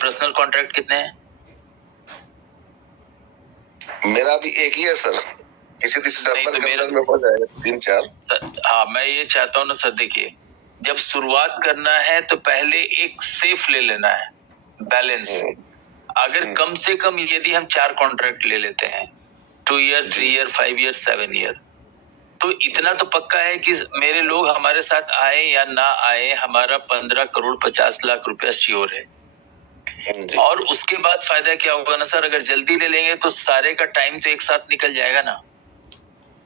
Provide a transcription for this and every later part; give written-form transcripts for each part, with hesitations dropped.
Personal contract कितने हैं? मेरा अभी एक ही है सर, किसी दिसंबर तो के अंदर में हो जाएगा 3-4। हाँ, मैं ये चाहता हूँ ना सर, देखिए जब शुरुआत करना है तो पहले एक सेफ ले लेना है, बैलेंस। अगर कम से कम यदि हम 4 कॉन्ट्रैक्ट ले लेते हैं, 2 ईयर, 3 ईयर, 5 ईयर, 7 ईयर, तो इतना तो पक्का है कि मेरे लोग हमारे साथ आए या ना आए, हमारा 15 करोड़ 50 लाख रुपया श्योर है। और उसके बाद फायदा क्या होगा ना सर, अगर जल्दी ले लेंगे तो सारे का टाइम तो एक साथ निकल जाएगा ना,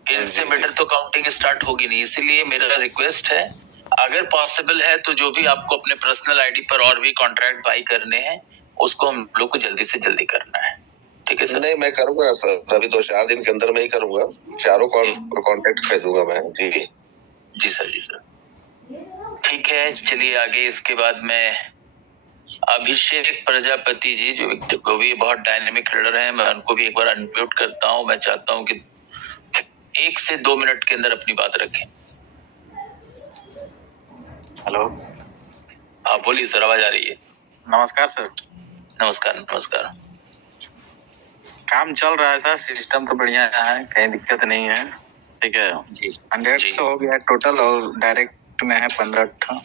फिर इससे बेटर तो काउंटिंग स्टार्ट होगी नहीं। इसलिए मेरा रिक्वेस्ट है, अगर पॉसिबल है तो जो भी आपको अपने पर्सनल आईडी पर और भी कॉन्ट्रैक्ट बाई करने हैं, उसको हम लोग को जल्दी से जल्दी करना है। ठीक है सर? नहीं, मैं करूंगा सर, अभी 2-4 दिन के अंदर में ही करूंगा, चारों कॉन्ट्रैक्ट खरीदूंगा मैं। जी सर, जी सर, ठीक है। चलिए आगे। इसके बाद में अभिषेक प्रजापति जी, जो भी बहुत डायनेमिक रीडर है, मैं उनको भी एक बार अनम्यूट करता हूँ। मैं चाहता हूँ कि 1 से 2 मिनट के अंदर अपनी बात रखें। हेलो, हाँ बोलिए सर, आवाज आ रही है। नमस्कार सर। नमस्कार नमस्कार। काम चल रहा है सर, सिस्टम तो बढ़िया है, कहीं दिक्कत नहीं है। ठीक है, 100 तो हो गया टोटल और डायरेक्ट में है 15।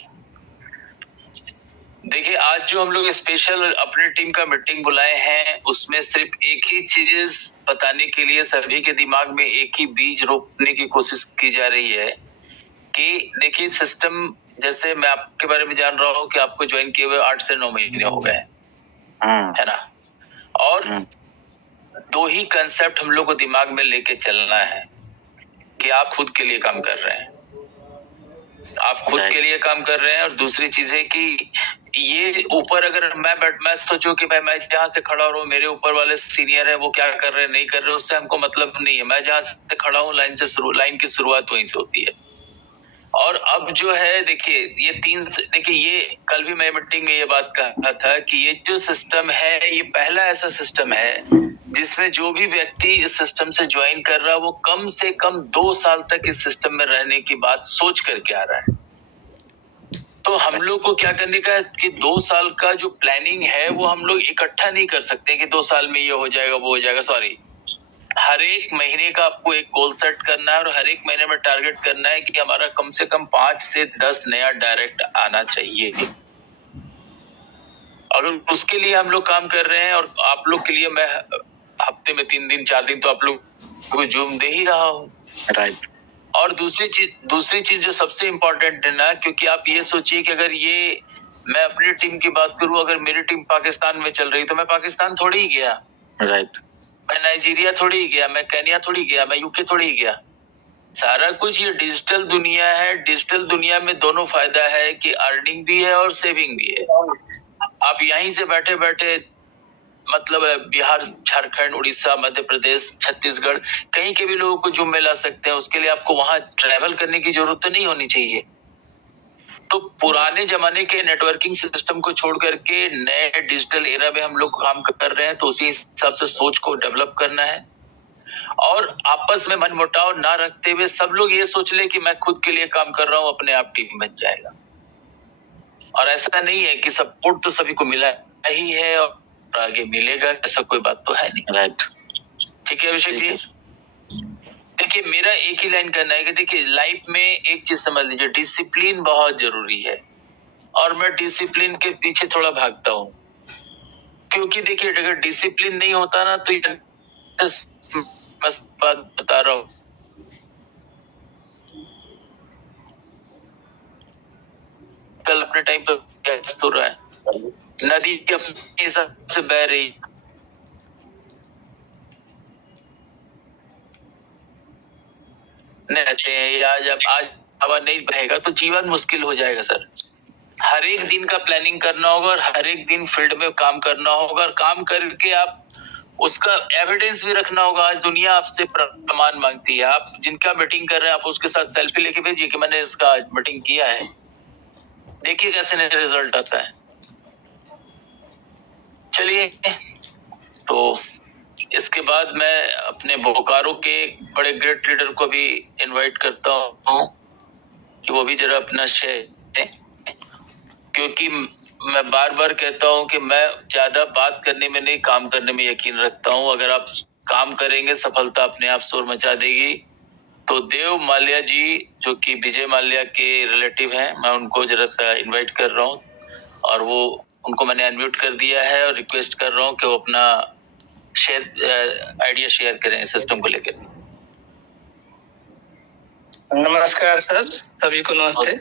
देखिए आज जो हम लोग स्पेशल अपनी टीम का मीटिंग बुलाए हैं, उसमें सिर्फ एक ही चीज बताने के लिए सभी के दिमाग में एक ही बीज रोपने की कोशिश की जा रही है कि देखिए सिस्टम, जैसे मैं आपके बारे में जान रहा हूँ कि आपको ज्वाइन किए हुए 8 से 9 महीने हो गए, है ना? और 2 ही कंसेप्ट हम लोग को दिमाग में लेके चलना है कि आप खुद के लिए काम कर रहे हैं, आप खुद के लिए काम कर रहे हैं। और दूसरी चीज है कि ये ऊपर अगर मैं सोचूं कि भाई मैं जहां से खड़ा हूँ, मेरे ऊपर वाले सीनियर है, वो क्या कर रहे हैं नहीं कर रहे, उससे हमको मतलब नहीं है। मैं जहां से खड़ा हूँ, लाइन की शुरुआत वहीं से होती है। और अब जो है देखिए, ये कल भी मैं मीटिंग में ये बात कहा था कि ये जो सिस्टम है, ये पहला ऐसा सिस्टम है जिसमें जो भी व्यक्ति इस सिस्टम से ज्वाइन कर रहा है, वो कम से कम 2 साल तक इस सिस्टम में रहने की बात सोच करके आ रहा है। तो हम लोग को क्या करने का है कि 2 साल का जो प्लानिंग है वो हम लोग इकट्ठा नहीं कर सकते कि 2 साल में ये हो जाएगा वो हो जाएगा। सॉरी, हर एक महीने का आपको एक गोल सेट करना है और हर एक महीने में टारगेट करना है कि हमारा कम से कम 5 से 10 नया डायरेक्ट आना चाहिए। अगर उसके लिए हम लोग काम कर रहे हैं, और आप लोग के लिए मैं हफ्ते में 3 दिन 4 दिन तो आप लोग को जूम दे ही रहा हूँ, राइट। और दूसरी चीज जो सबसे इम्पोर्टेंट है ना, क्योंकि आप ये सोचिए कि अगर ये मैं अपनी टीम की बात करूं, अगर मेरी टीम पाकिस्तान में चल रही तो मैं पाकिस्तान थोड़ी ही गया, राइट। मैं नाइजीरिया थोड़ी ही गया, मैं केन्या थोड़ी गया, मैं यूके थोड़ी ही गया। सारा कुछ ये डिजिटल दुनिया है। डिजिटल दुनिया में दोनों फायदा है कि अर्निंग भी है और सेविंग भी है। आप यहीं से बैठे बैठे मतलब बिहार, झारखंड, उड़ीसा, मध्य प्रदेश, छत्तीसगढ़, कहीं के भी लोगों को जूम में ला सकते हैं। उसके लिए आपको वहां ट्रैवल करने की जरूरत तो नहीं होनी चाहिए। तो पुराने जमाने के नेटवर्किंग सिस्टम को छोड़ करके नए डिजिटल एरा में हम लोग काम कर रहे हैं, तो उसी हिसाब से सोच को डेवलप करना है और आपस में मनमुटाव ना रखते हुए सब लोग ये सोच ले कि मैं खुद के लिए काम कर रहा हूँ, अपने आप टीम बन जाएगा। और ऐसा नहीं है कि सपोर्ट तो सभी को मिला ही है और आगे मिलेगा, ऐसा कोई बात तो है नहीं। राइट, ठीक है अभिषेक जी? देखिए मेरा एक ही लाइन करना है कि देखिए लाइफ में एक चीज समझ लीजिए, डिसिप्लिन बहुत जरूरी है। और मैं डिसिप्लिन के पीछे थोड़ा भागता हूँ, क्योंकि देखिए अगर डिसिप्लिन नहीं होता ना तो बात बता रहा हूँ, कल अपने टाइम पर क्या सो रहा है, नदी के अपने हिसाब से बह रही, नहीं आज हवा नहीं बहेगा तो जीवन मुश्किल हो जाएगा सर। हर एक दिन का प्लानिंग करना होगा और हर एक दिन फील्ड में काम करना होगा, और काम करके आप उसका एविडेंस भी रखना होगा। आज दुनिया आपसे प्रमाण मांगती है। आप जिनका मीटिंग कर रहे हैं, आप उसके साथ सेल्फी लेके भेजिए कि मैंने इसका मीटिंग किया है, देखिए कैसे रिजल्ट आता है। चलिए, तो इसके बाद मैं अपने बोकारो के बड़े ग्रेट लीडर को भी इनवाइट करता हूँ कि वो भी जरा अपना शेयर, क्योंकि मैं बार बार कहता हूं कि मैं ज्यादा बात करने में नहीं, काम करने में यकीन रखता हूं। अगर आप काम करेंगे, सफलता अपने आप शोर मचा देगी। तो देव माल्या जी, जो कि विजय माल्या के रिलेटिव हैं, मैं उनको जरा इनवाइट कर रहा हूँ, और वो उनको मैंने अनम्यूट कर दिया है और रिक्वेस्ट कर रहा हूँ कि वो अपना आइडिया शेयर करें सिस्टम को लेकर। नमस्कार सर, सभी को नमस्ते।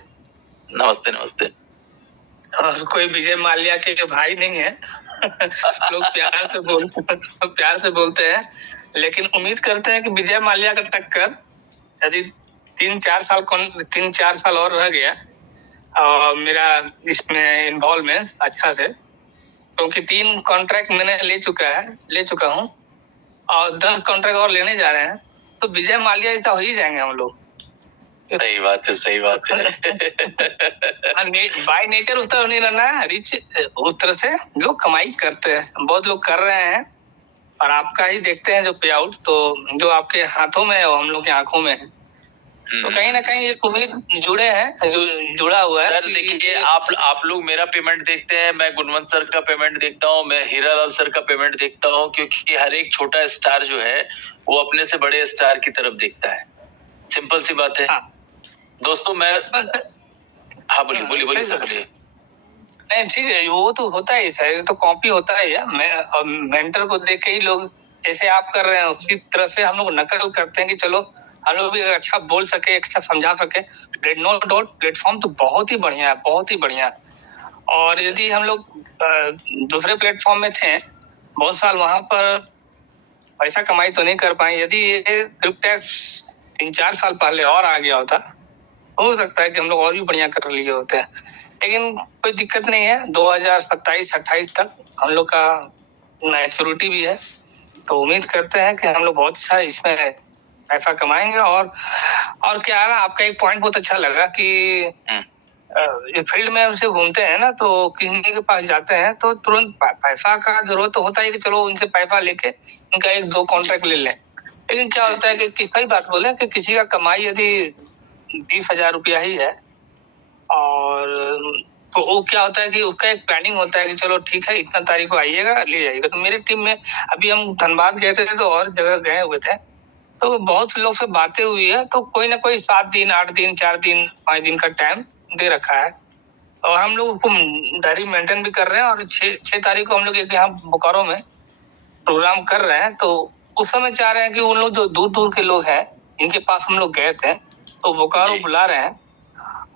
नमस्ते नमस्ते। और कोई विजय माल्या के भाई नहीं है। लोग प्यार से बोलते हैं, लेकिन उम्मीद करते हैं कि विजय माल्या का टक्कर यदि 3-4 साल और रह गया और मेरा इसमें इन्वॉल्वमेंट अच्छा से, क्योंकि 3 कॉन्ट्रैक्ट मैंने ले चुका हूँ और 10 कॉन्ट्रैक्ट और लेने जा रहे हैं, तो विजय माल्या ऐसा हो ही जाएंगे हम लोग। सही बात है। बाय नेचर उतना नहीं रहना है, रिच उस तरह से जो कमाई करते हैं, बहुत लोग कर रहे हैं और आपका ही देखते हैं जो पे आउट, तो जो आपके हाथों में है वो हम लोग की आंखों में है। तो कहीं ना कहीं ये उम्मीद जुड़ा हुआ है। सर देखिए, आप लोग मेरा पेमेंट देखते हैं, मैं गुणवंत सर का पेमेंट देखता हूँ, मैं हीरालाल सर का पेमेंट देखता हूँ, क्योंकि हर एक छोटा स्टार जो है वो अपने से बड़े स्टार की तरफ देखता है। सिंपल सी बात है। हाँ। दोस्तों मैं हाँ बोलिए सर, बोलिए। नहीं ठीक है, वो तो होता ही सर, तो कॉपी होता है। मेंटर को देख के ही लोग जैसे आप कर रहे हैं उसी तरह से हम लोग नकल करते हैं कि चलो हम लोग भी अच्छा बोल सके, अच्छा समझा सके। रेड नो डॉट प्लेटफॉर्म तो बहुत ही बढ़िया है। और यदि हम लोग दूसरे प्लेटफॉर्म में थे बहुत साल, वहां पर पैसा कमाई तो नहीं कर पाए। यदि ये क्रिप्टेक्स 3-4 साल पहले और आ गया होता, हो सकता है कि हम लोग और भी बढ़िया कर लिए होते हैं, लेकिन कोई दिक्कत नहीं है। 2027-28 तक हम लोग का मैच्योरिटी भी है, तो उम्मीद करते हैं कि हम लोग बहुत अच्छा इसमें पैसा कमाएंगे। और क्या है ना, आपका एक पॉइंट बहुत अच्छा लगा कि फील्ड में हमसे घूमते हैं ना, तो किसी के पास जाते हैं तो तुरंत पैसा का जरूरत तो होता है कि चलो उनसे पैसा लेके उनका 1-2 कॉन्ट्रैक्ट ले लें। लेकिन क्या होता है कि कई बात बोले कि किसी का कमाई यदि 20,000 रुपया ही है, और तो वो क्या होता है कि उसका एक प्लानिंग होता है कि चलो ठीक है इतना तारीख को आइएगा, ले जाइएगा। तो मेरी टीम में अभी हम धनबाद गए थे तो और जगह गए हुए थे, तो बहुत से लोग से बातें हुई है, तो कोई ना कोई 7 दिन, 8 दिन, 4 दिन, 5 दिन का टाइम दे रखा है, और हम लोग उसको डायरी मेंटेन भी कर रहे हैं। और 6 तारीख को हम लोग एक यहाँ बोकारो में प्रोग्राम कर रहे हैं, तो उस समय चाह रहे हैं कि उन लोग जो दूर दूर के लोग हैं इनके पास हम लोग गए थे, तो बोकारो बुला रहे हैं,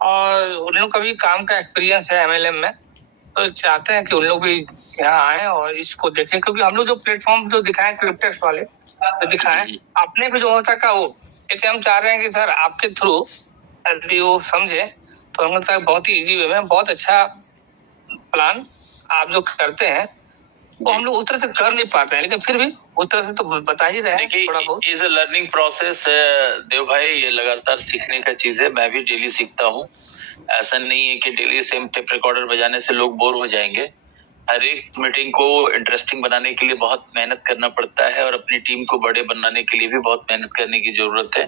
और उन लोग का भी काम का एक्सपीरियंस है MLM में, तो चाहते हैं कि उन लोग भी यहाँ आए और इसको देखें। क्योंकि हम लोग जो प्लेटफॉर्म जो दिखाएं क्रिप्टेक्स वाले तो दिखाएं, अपने पे जो होता का वो, लेकिन हम चाह रहे हैं कि सर आपके थ्रू यदि वो समझे तो हम लोग बहुत ही इजी वे में बहुत अच्छा प्लान आप जो करते हैं वो हम लोग उस तरह से कर नहीं पाते हैं, लेकिन फिर भी उस तरह से तो बता ही रहे हैं थोड़ा बहुत। इज अ लर्निंग प्रोसेस देव भाई, ये लगातार सीखने का चीज है। मैं भी डेली सीखता हूँ। ऐसा नहीं है कि डेली सेम टेप रिकॉर्डर बजाने से लोग बोर हो जाएंगे। हर एक मीटिंग को इंटरेस्टिंग बनाने के लिए बहुत मेहनत करना पड़ता है, और अपनी टीम को बड़े बनाने के लिए भी बहुत मेहनत करने की जरूरत है।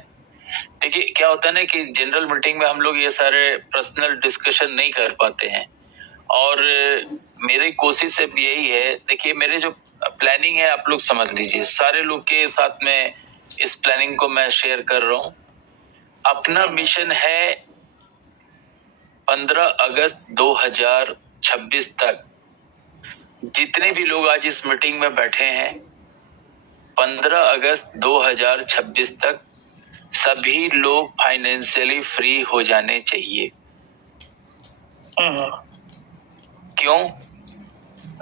देखिए क्या होता है ना कि जनरल मीटिंग में हम लोग ये सारे पर्सनल डिस्कशन नहीं कर पाते हैं, और मेरी कोशिश अब यही है। देखिए मेरे जो प्लानिंग है आप लोग समझ लीजिए, सारे लोग के साथ में इस प्लानिंग को मैं शेयर कर रहा हूँ। अपना मिशन है 15 अगस्त 2026 तक जितने भी लोग आज इस मीटिंग में बैठे हैं, 15 अगस्त 2026 तक सभी लोग फाइनेंशियली फ्री हो जाने चाहिए। क्यों?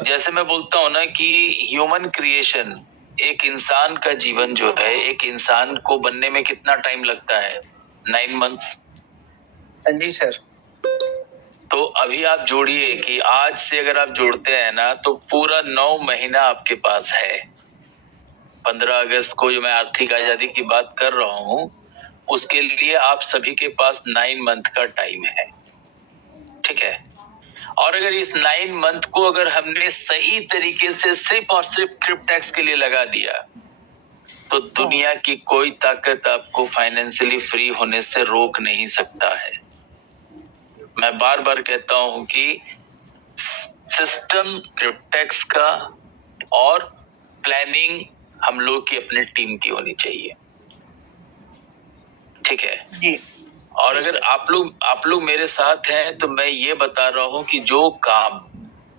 जैसे मैं बोलता हूं ना कि ह्यूमन क्रिएशन, एक इंसान का जीवन जो है, एक इंसान को बनने में कितना टाइम लगता है? 9 मंथ्स। जी सर। तो अभी आप जोड़िए कि आज से अगर आप जोड़ते हैं ना तो पूरा 9 महीना आपके पास है। 15 अगस्त को जो मैं आर्थिक आजादी की बात कर रहा हूं, उसके लिए आप सभी के पास 9 मंथ का टाइम है। ठीक है? और अगर इस 9 मंथ को अगर हमने सही तरीके से सिर्फ और सिर्फ क्रिप्टेक्स के लिए लगा दिया, तो दुनिया की कोई ताकत आपको फाइनेंशियली फ्री होने से रोक नहीं सकता है। मैं बार बार कहता हूं कि सिस्टम क्रिप्टेक्स का और प्लानिंग हम लोग की अपने टीम की होनी चाहिए, ठीक है जी। और अगर आप लोग मेरे साथ हैं तो मैं ये बता रहा हूँ कि जो काम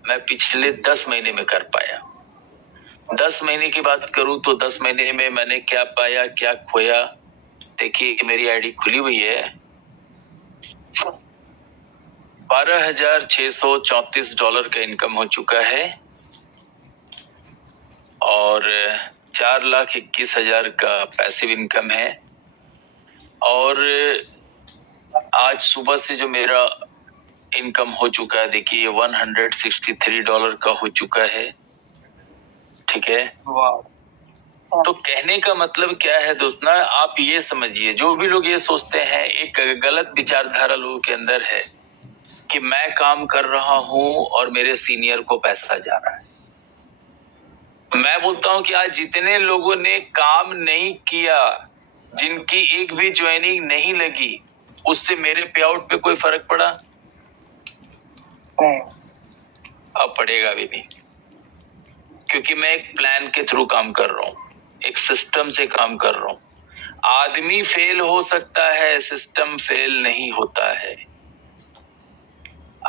मैं पिछले 10 महीने में कर पाया, 10 महीने की बात करूं तो 10 महीने में मैंने क्या पाया क्या खोया। देखिए मेरी आईडी खुली हुई है, $12,634 का इनकम हो चुका है और 4,21,000 का पैसिव इनकम है और आज सुबह से जो मेरा इनकम हो चुका है देखिए $163 का हो चुका है, ठीक है। तो कहने का मतलब क्या है दोस्त ना, आप ये समझिए, जो भी लोग ये सोचते हैं, एक गलत विचारधारा लोगों के अंदर है कि मैं काम कर रहा हूं और मेरे सीनियर को पैसा जा रहा है। मैं बोलता हूं कि आज जितने लोगों ने काम नहीं किया, जिनकी एक भी ज्वाइनिंग नहीं लगी, उससे मेरे पे आउट पे कोई फर्क पड़ा? अब पड़ेगा भी नहीं, क्योंकि मैं एक प्लान के थ्रू काम कर रहा हूं, एक सिस्टम से काम कर रहा हूं। आदमी फेल हो सकता है, सिस्टम फेल नहीं होता है।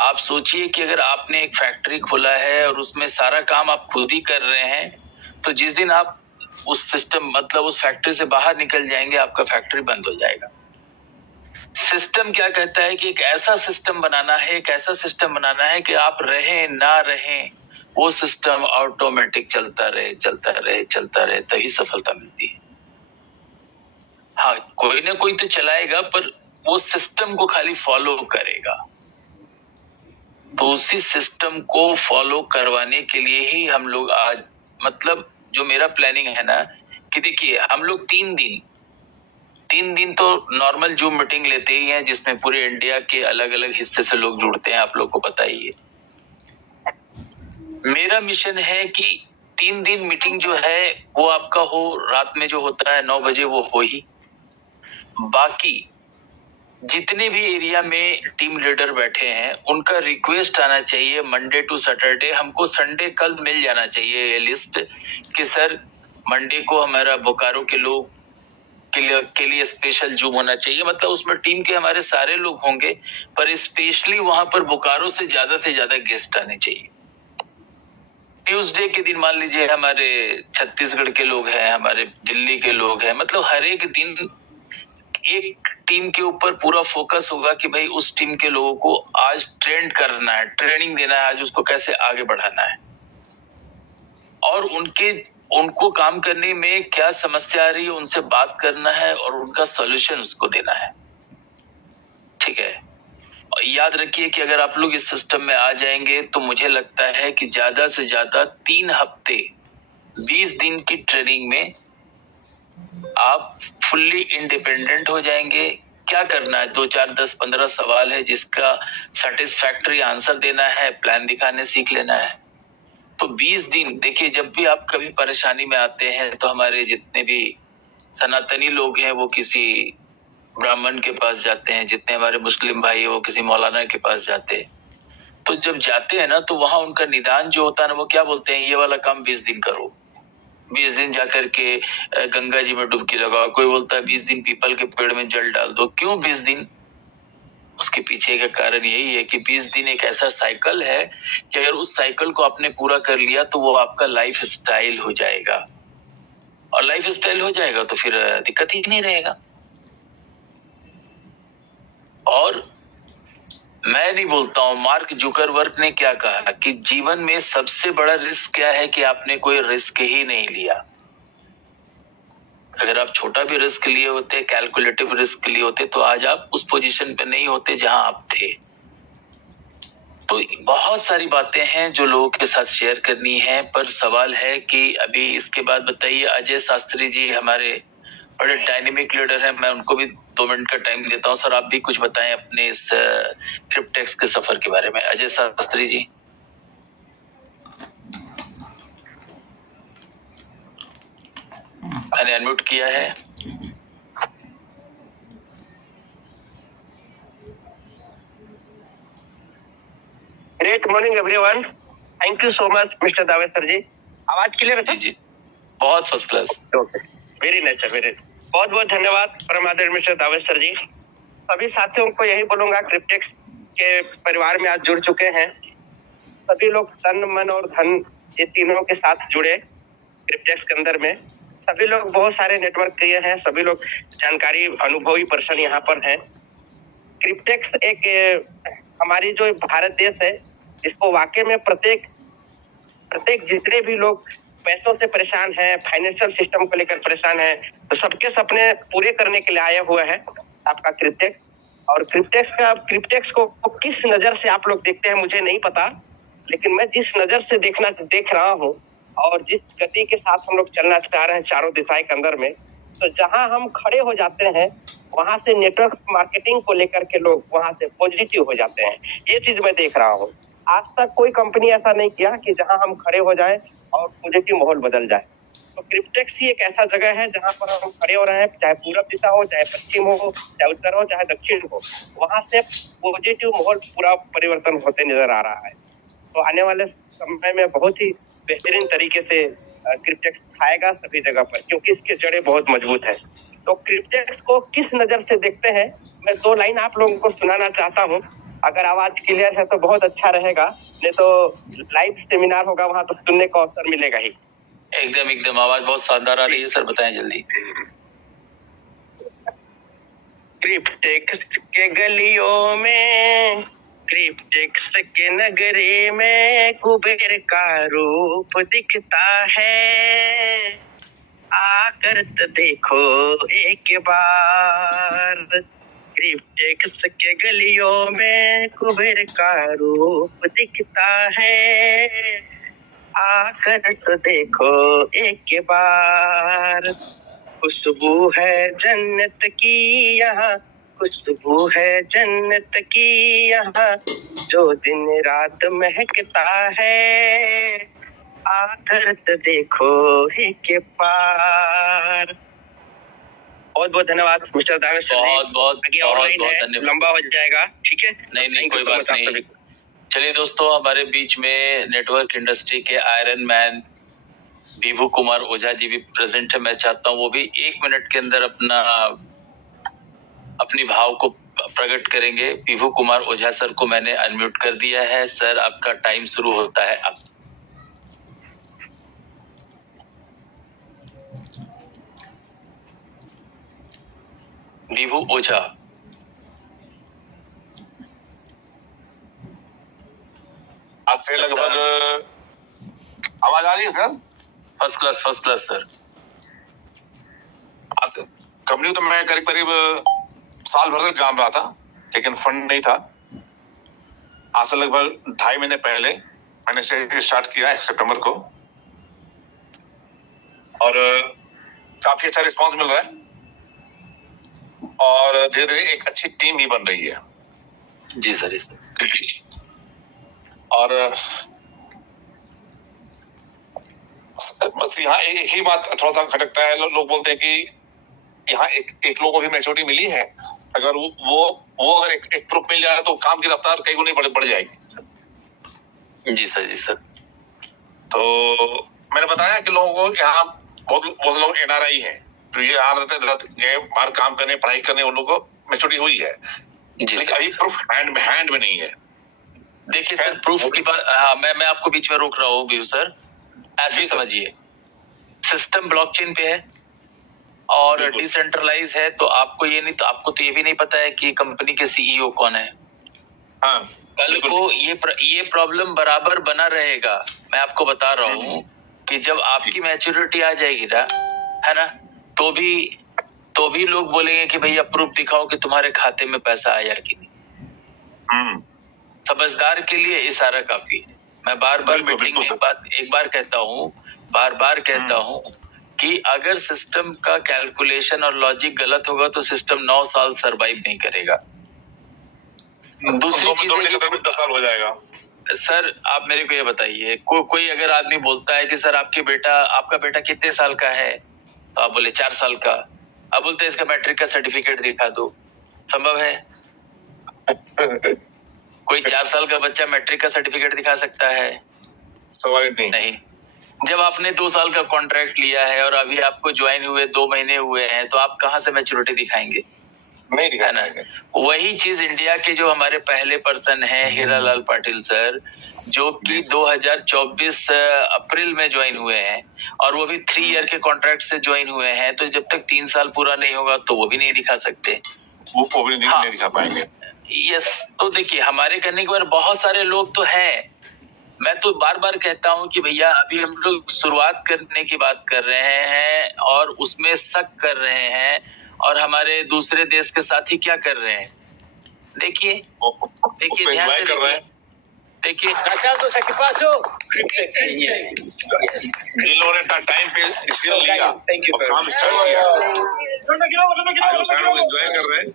आप सोचिए कि अगर आपने एक फैक्ट्री खोला है और उसमें सारा काम आप खुद ही कर रहे हैं, तो जिस दिन आप उस सिस्टम मतलब उस फैक्ट्री से बाहर निकल जाएंगे, आपका फैक्ट्री बंद हो जाएगा। सिस्टम क्या कहता है कि एक ऐसा सिस्टम बनाना है, एक ऐसा सिस्टम बनाना है कि आप रहें ना रहें, वो सिस्टम ऑटोमेटिक चलता रहे, तभी सफलता मिलती है। हाँ, कोई ना कोई तो चलाएगा, पर वो सिस्टम को खाली फॉलो करेगा। तो उसी सिस्टम को फॉलो करवाने के लिए ही हम लोग आज, मतलब जो मेरा प्लानिंग है ना, कि देखिए हम लोग 3 दिन तो नॉर्मल जूम मीटिंग लेते ही हैं, जिसमें पूरे इंडिया के अलग अलग हिस्से से लोग जुड़ते हैं, आप लोग को पता ही है। मेरा मिशन है कि 3 दिन मीटिंग जो है वो आपका हो, रात में जो होता है 9 बजे वो हो ही। बाकी जितने भी एरिया में टीम लीडर बैठे हैं, उनका रिक्वेस्ट आना चाहिए मंडे टू सैटरडे। हमको संडे कल मिल जाना चाहिए ये लिस्ट कि सर मंडे को हमारा बोकारो के लोग के लिए स्पेशल जूम होना चाहिए। मतलब उसमें टीम के हमारे सारे लोग होंगे, पर स्पेशली वहां पर बोकारो से ज्यादा गेस्ट आने चाहिए। ट्यूसडे के दिन मान लीजिए हमारे छत्तीसगढ़ के लोग हैं, हमारे दिल्ली के लोग हैं, मतलब हर एक दिन एक टीम के ऊपर पूरा फोकस होगा कि भाई उस टीम के लोगों को आज ट्रेंड करना है, ट्रेनिंग देना है, आज उसको कैसे आगे बढ़ाना है और उनको काम करने में क्या समस्या आ रही है उनसे बात करना है और उनका सॉल्यूशन उसको देना है, ठीक है। और याद रखिए कि अगर आप लोग इस सिस्टम में आ जाएंगे तो मुझे लगता है कि ज्यादा से ज्यादा 3 हफ्ते 20 दिन की ट्रेनिंग में आप फुल्ली इंडिपेंडेंट हो जाएंगे। क्या करना है, 2 4 10 15 सवाल है जिसका सेटिस्फैक्टरी आंसर देना है, प्लान दिखाने सीख लेना है। तो 20 दिन देखिए, जब भी आप कभी परेशानी में आते हैं तो हमारे जितने भी सनातनी लोग हैं वो किसी ब्राह्मण के पास जाते हैं, जितने हमारे मुस्लिम भाई है वो किसी मौलाना के पास जाते हैं। तो जब जाते हैं ना तो वहां उनका निदान जो होता है ना, वो क्या बोलते हैं, ये वाला काम 20 दिन करो, 20 दिन जाकर के गंगा जी में डुबकी लगाओ। कोई बोलता है 20 दिन पीपल के पेड़ में जल डाल दो। क्यों 20 दिन? उसके पीछे का कारण यही है कि 20 दिन एक ऐसा साइकिल है कि अगर उस साइकिल को आपने पूरा कर लिया तो वो आपका लाइफ स्टाइल हो जाएगा, और लाइफ स्टाइल हो जाएगा तो फिर दिक्कत ही नहीं रहेगा। और मैं नहीं बोलता हूं, मार्क जुकरबर्ग ने क्या कहा कि जीवन में सबसे बड़ा रिस्क क्या है कि आपने कोई रिस्क ही नहीं लिया। अगर आप छोटा भी रिस्क लिए होते, कैलकुलेटिव रिस्क लिए होते, तो आज आप उस पोजीशन पे नहीं होते जहां आप थे। तो बहुत सारी बातें हैं जो लोगों के साथ शेयर करनी है, पर सवाल है कि अभी इसके बाद बताइए, अजय शास्त्री जी हमारे बड़े डायनेमिक लीडर हैं, मैं उनको भी 2 मिनट का टाइम देता हूं। सर आप भी कुछ बताएं अपने इस क्रिप्टेक्स के सफर के बारे में। अजय शास्त्री जी। मैंने अनम्यूट किया है। Great morning everyone. Thank you so much mister दावे सर जी। आवाज क्लियर है? जी बहुत first class. Very nice sir, very. बहुत बहुत धन्यवाद परमादेव मिस्टर दावे सर जी। सभी साथियों को यही बोलूंगा, क्रिप्टेक्स के परिवार में आज जुड़ चुके हैं सभी लोग, तन मन और धन ये तीनों के साथ जुड़े क्रिप्टेक्स के अंदर में। सभी लोग बहुत सारे नेटवर्क किए हैं, सभी लोग जानकारी अनुभवी पर्सन यहाँ पर हैं। क्रिप्टेक्स एक हमारी जो भारत देश है, इसको वाकई में प्रत्येक जितने भी लोग पैसों से परेशान है, फाइनेंशियल सिस्टम को लेकर परेशान है, तो सबके सपने पूरे करने के लिए आया हुआ है आपका क्रिप्टेक्स। और क्रिप्टेक्स को किस नजर से आप लोग देखते हैं मुझे नहीं पता, लेकिन मैं जिस नजर से देख रहा हूँ और जिस गति के साथ हम लोग चलना चाह रहे हैं चारों दिशाएं के अंदर में, तो जहां हम खड़े हो जाते हैं वहां से नेटवर्क मार्केटिंग को लेकर के लोग वहां से पॉजिटिव हो जाते हैं। ये चीज मैं देख रहा हूँ। आज तक कोई कंपनी ऐसा नहीं किया कि जहां हम खड़े हो जाए और पॉजिटिव माहौल बदल जाए। तो क्रिप्टेक्स ही एक ऐसा जगह है जहां पर हम खड़े हो रहे हैं, चाहे पूरब दिशा हो, चाहे पश्चिम हो, चाहे उत्तर हो, चाहे दक्षिण हो, वहां से पॉजिटिव माहौल पूरा परिवर्तन होते नजर आ रहा है। तो आने वाले समय में बहुत ही बेहतरीन तरीके से क्रिप्टेक्स खाएगा सभी जगह पर, क्योंकि इसके जड़ें बहुत मजबूत है। तो क्रिप्टेक्स को किस नजर से देखते हैं, मैं 2 लाइन आप लोगों को सुनाना चाहता हूँ। अगर आवाज क्लियर है तो बहुत अच्छा रहेगा, नहीं तो लाइव सेमिनार होगा वहां तो सुनने का अवसर मिलेगा ही। एकदम आवाज बहुत शानदार आ रही है सर, बताएं जल्दी। क्रिप्टेक्स के गलियों में, क्रिप्टेक्स के नगरे में कुबेर का रूप दिखता है, आकर तो देखो एक बार। क्रिप्टेक्स के गलियों में कुबेर का रूप दिखता है, आकर तो देखो एक बार। खुशबू है जन्नत की यहाँ, खुशबू है जन्नत की यहाँ, जो दिन रात महकता है, आकर तो देखो ही के पार। बहुत बहुत धन्यवाद मिस्टर दावे सर। बहुत धन्यवाद। लंबा हो जाएगा, ठीक है? नहीं कोई बात नहीं। चलिए दोस्तों, हमारे बीच में नेटवर्क इंडस्ट्री के आयरन मैन विभू कुमार ओझा जी भी प्रेजेंट है। मैं चाहता हूँ वो भी 1 मिनट के अंदर अपनी भाव को प्रकट करेंगे। विभू कुमार ओझा सर को मैंने अनम्यूट कर दिया है। सर, आपका टाइम शुरू होता है अब। विभू ओझा। आज से लगभग आवाज आ रही है सर? First class sir. आज से कंपनी तो मैं करीब साल भर से जान रहा था, लेकिन फंड नहीं था। आज से लगभग 2.5 महीने पहले मैंने स्टार्ट किया 1 सितंबर को, और काफी अच्छा रिस्पांस मिल रहा है और धीरे धीरे एक अच्छी टीम भी बन रही है। जी सर। और बस यहाँ एक ही बात थोड़ा सा खटकता है। लोग बोलते हैं कि यहाँ एक लोगों को भी मैच्योरिटी मिली है, अगर वो अगर एक प्रूफ मिल जाए तो काम की रफ्तार कई गुनी बढ़ जाएगी। जी सर। तो मैंने बताया कि लोगों को यहाँ बहुत लोग NRI हैं, तो ये गए बाहर काम करने, पढ़ाई करने, उन लोगों को मैच्योरिटी हुई है, लेकिन अभी प्रूफ हैंड में नहीं है। देखिए सर, प्रूफ की बात मैं आपको बीच में रोक रहा हूँ विभू सर। ऐसे ही समझिए, सिस्टम ब्लॉकचेन पे है और डिसेंट्रलाइज है, तो आपको तो ये भी नहीं पता है कि कंपनी के CEO कौन है। हाँ, कल को ये प्रॉब्लम बराबर बना रहेगा। मैं आपको बता रहा हूँ कि जब आपकी मैच्योरिटी आ जाएगी ना, है ना, तो भी लोग बोलेंगे कि भैया प्रूफ दिखाओ कि तुम्हारे खाते में पैसा आया कि नहीं। समझदार के लिए इशारा काफी है। मैं बार मीटिंग में एक बार कहता हूँ कि अगर सिस्टम का कैलकुलेशन और लॉजिक गलत होगा तो सिस्टम 9 साल सरवाइव नहीं करेगा। दूसरी चीज 10 साल हो जाएगा। सर, आप मेरे को ये बताइए, कोई अगर आदमी बोलता है कि सर आपका बेटा कितने साल का है, तो आप बोले 4 साल का। अब बोलते हैं इसका मैट्रिक का सर्टिफिकेट दिखा दो। संभव है? कोई 4 साल का बच्चा मैट्रिक का सर्टिफिकेट दिखा सकता है? सवाल नहीं। जब आपने 2 साल का कॉन्ट्रैक्ट लिया है और अभी आपको ज्वाइन हुए 2 महीने हुए हैं, तो आप कहाँ से मैच्योरिटी दिखाएंगे? नहीं दिखाना है। वही चीज इंडिया के जो हमारे पहले पर्सन है हीरालाल पाटिल सर, जो कि 2024 अप्रैल में ज्वाइन हुए हैं और वो भी 3 ईयर के कॉन्ट्रैक्ट से ज्वाइन हुए हैं, तो जब तक 3 साल पूरा नहीं होगा तो वो भी नहीं दिखा सकते, वो भी नहीं दिखा पाएंगे। यस, तो देखिए हमारे करने के बाद बहुत सारे लोग तो हैं। मैं तो बार बार कहता हूं कि भैया अभी हम लोग शुरुआत करने की बात कर रहे हैं और उसमें शक कर रहे हैं, और हमारे दूसरे देश के साथी क्या कर रहे हैं, देखिए ध्यान से देखिए। जिन लोगों ने टाइम पे डिसीजन लिया, काम स्टार्ट किया, लोग एंजॉय कर रहे हैं।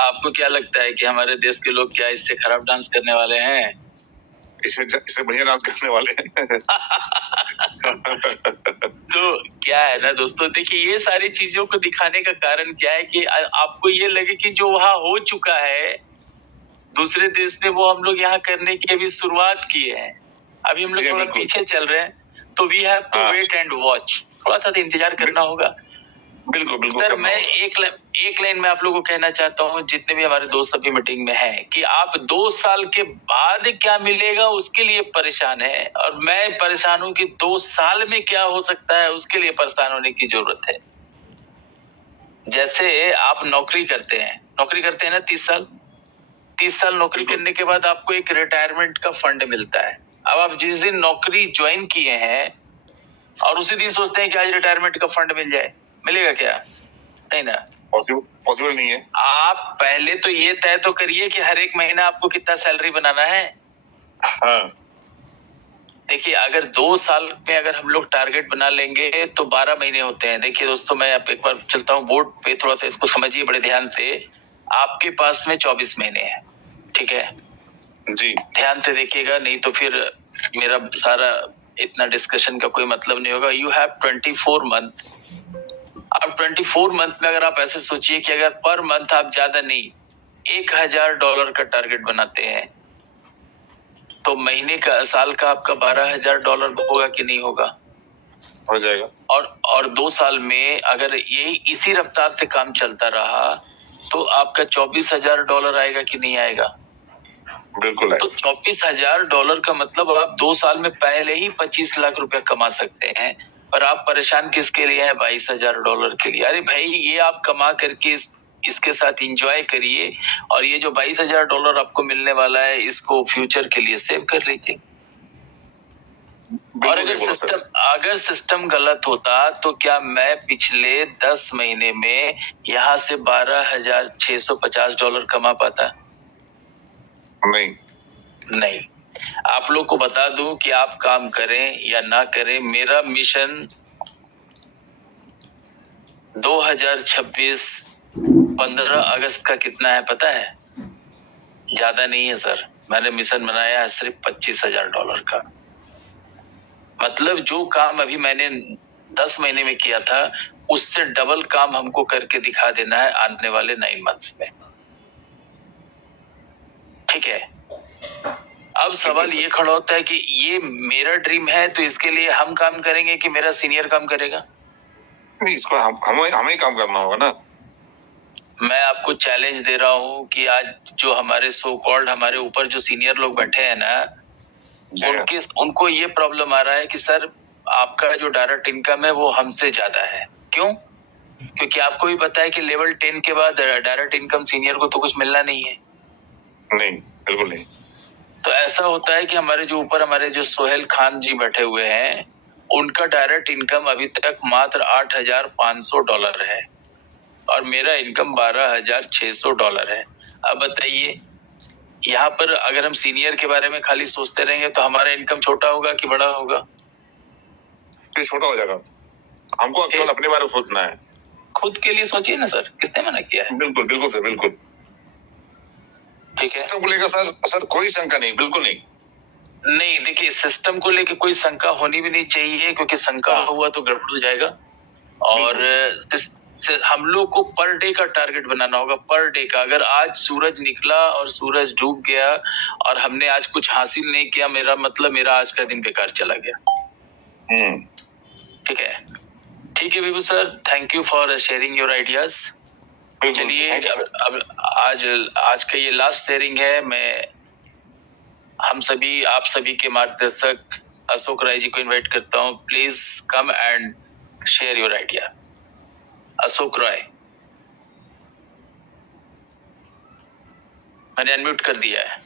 आपको क्या लगता है कि हमारे देश के लोग क्या इससे खराब डांस करने वाले हैं? इससे बढ़िया डांस करने वाले हैं। तो क्या है ना दोस्तों, देखिए ये सारी चीजों को दिखाने का कारण क्या है कि आपको ये लगे कि जो वहां हो चुका है दूसरे देश में, वो हम लोग यहाँ करने की अभी शुरुआत किए हैं। अभी हम लोग थोड़ा पीछे चल रहे हैं, तो we have to wait and watch, थोड़ा सा इंतजार करना होगा। बिल्कुल सर, मैं एक लाइन में आप लोगों को कहना चाहता हूँ, जितने भी हमारे दोस्त अभी मीटिंग में हैं, कि आप 2 साल के बाद क्या मिलेगा उसके लिए परेशान है, और मैं परेशान हूँ कि 2 साल में क्या हो सकता है उसके लिए परेशान होने की जरूरत है। जैसे आप नौकरी करते हैं ना 30 साल नौकरी करने के बाद आपको एक रिटायरमेंट का फंड मिलता है। अब आप जिस दिन नौकरी ज्वाइन किए हैं और उसी दिन सोचते हैं कि आज रिटायरमेंट का फंड मिल जाए, मिलेगा क्या? नहीं ना, पॉसिबल नहीं है। आप पहले तो ये तय तो करिए कि हर एक महीना आपको कितना सैलरी बनाना है। हाँ। देखिए अगर 2 साल में अगर हम लोग टारगेट बना लेंगे तो 12 महीने होते हैं। देखिए दोस्तों, मैं आप एक बार चलता हूँ बोर्ड पे, थोड़ा सा इसको समझिए बड़े ध्यान से। आपके पास में 24 महीने हैं, ठीक है जी, ध्यान से देखिएगा, नहीं तो फिर मेरा सारा इतना डिस्कशन का कोई मतलब नहीं होगा। You have 24 month. अब 24 मंथ में अगर आप ऐसे सोचिए कि अगर पर मंथ आप ज्यादा नहीं $1000 का टारगेट बनाते हैं, तो महीने का साल का आपका $12000 होगा कि नहीं होगा? हो जाएगा। और 2 साल में अगर यही इसी रफ्तार से काम चलता रहा तो आपका $24000 आएगा कि नहीं आएगा? बिल्कुल है। तो $24000 का मतलब आप 2 साल में पहले ही 25 लाख रुपया कमा सकते हैं, पर आप परेशान किसके लिए हैं? $22000 के लिए। अरे भाई, ये आप कमा करके इसके साथ एंजॉय करिए, और ये जो $22000 आपको मिलने वाला है इसको फ्यूचर के लिए सेव कर लीजिए। और अगर सिस्टम गलत होता तो क्या मैं पिछले 10 महीने में यहाँ से $12650 कमा पाता? नहीं। आप लोग को बता दूं कि आप काम करें या ना करें, मेरा मिशन 2026 15 अगस्त का कितना है पता है? ज्यादा नहीं है सर, मैंने मिशन बनाया है सिर्फ $25000 का। मतलब जो काम अभी मैंने 10 महीने में किया था उससे डबल काम हमको करके दिखा देना है आने वाले 9 मंथ्स में, ठीक है। अब सवाल ये खड़ा होता है कि ये मेरा ड्रीम है तो इसके लिए हम काम करेंगे कि मेरा सीनियर काम करेगा? नहीं, इसको हमें काम करना होगा ना। मैं आपको चैलेंज दे रहा हूँ कि आज जो हमारे सो कॉल्ड हमारे ऊपर जो सीनियर लोग बैठे हैं ना, उनको ये प्रॉब्लम आ रहा है कि सर आपका जो डायरेक्ट इनकम है वो हमसे ज्यादा है। क्यों? क्योंकि आपको भी पता है कि लेवल 10 के बाद डायरेक्ट इनकम सीनियर को तो कुछ मिलना नहीं है। नहीं, बिल्कुल नहीं। तो ऐसा होता है कि हमारे जो ऊपर हमारे जो सोहेल खान जी बैठे हुए हैं, उनका डायरेक्ट इनकम अभी तक मात्र $8500 है और मेरा इनकम $12600 है। अब बताइए, यहाँ पर अगर हम सीनियर के बारे में खाली सोचते रहेंगे तो हमारा इनकम छोटा होगा कि बड़ा होगा? फिर छोटा हो जाएगा। हमको केवल अपने बारे में सोचना है। खुद के लिए सोचिए ना सर, किसने मना किया है? बिल्कुल बिल्कुल सर, बिल्कुल। ठीक है, सिस्टम को लेकर सर कोई शंका नहीं, बिल्कुल नहीं। नहीं, देखिए सिस्टम को लेकर कोई शंका होनी भी नहीं चाहिए, क्योंकि शंका हुआ तो गड़बड़ हो जाएगा। और हम लोग को पर डे का टारगेट बनाना होगा, पर डे का। अगर आज सूरज निकला और सूरज डूब गया और हमने आज कुछ हासिल नहीं किया, मेरा मतलब मेरा आज का दिन बेकार चला गया। ठीक है Vibhu sir, thank you for sharing your ideas. चलिए अब आज का ये लास्ट शेयरिंग है। मैं आप सभी के मार्गदर्शक अशोक राय जी को इनवाइट करता हूँ। Please come and share your idea. Ashok Rai, मैंने अनम्यूट कर दिया है।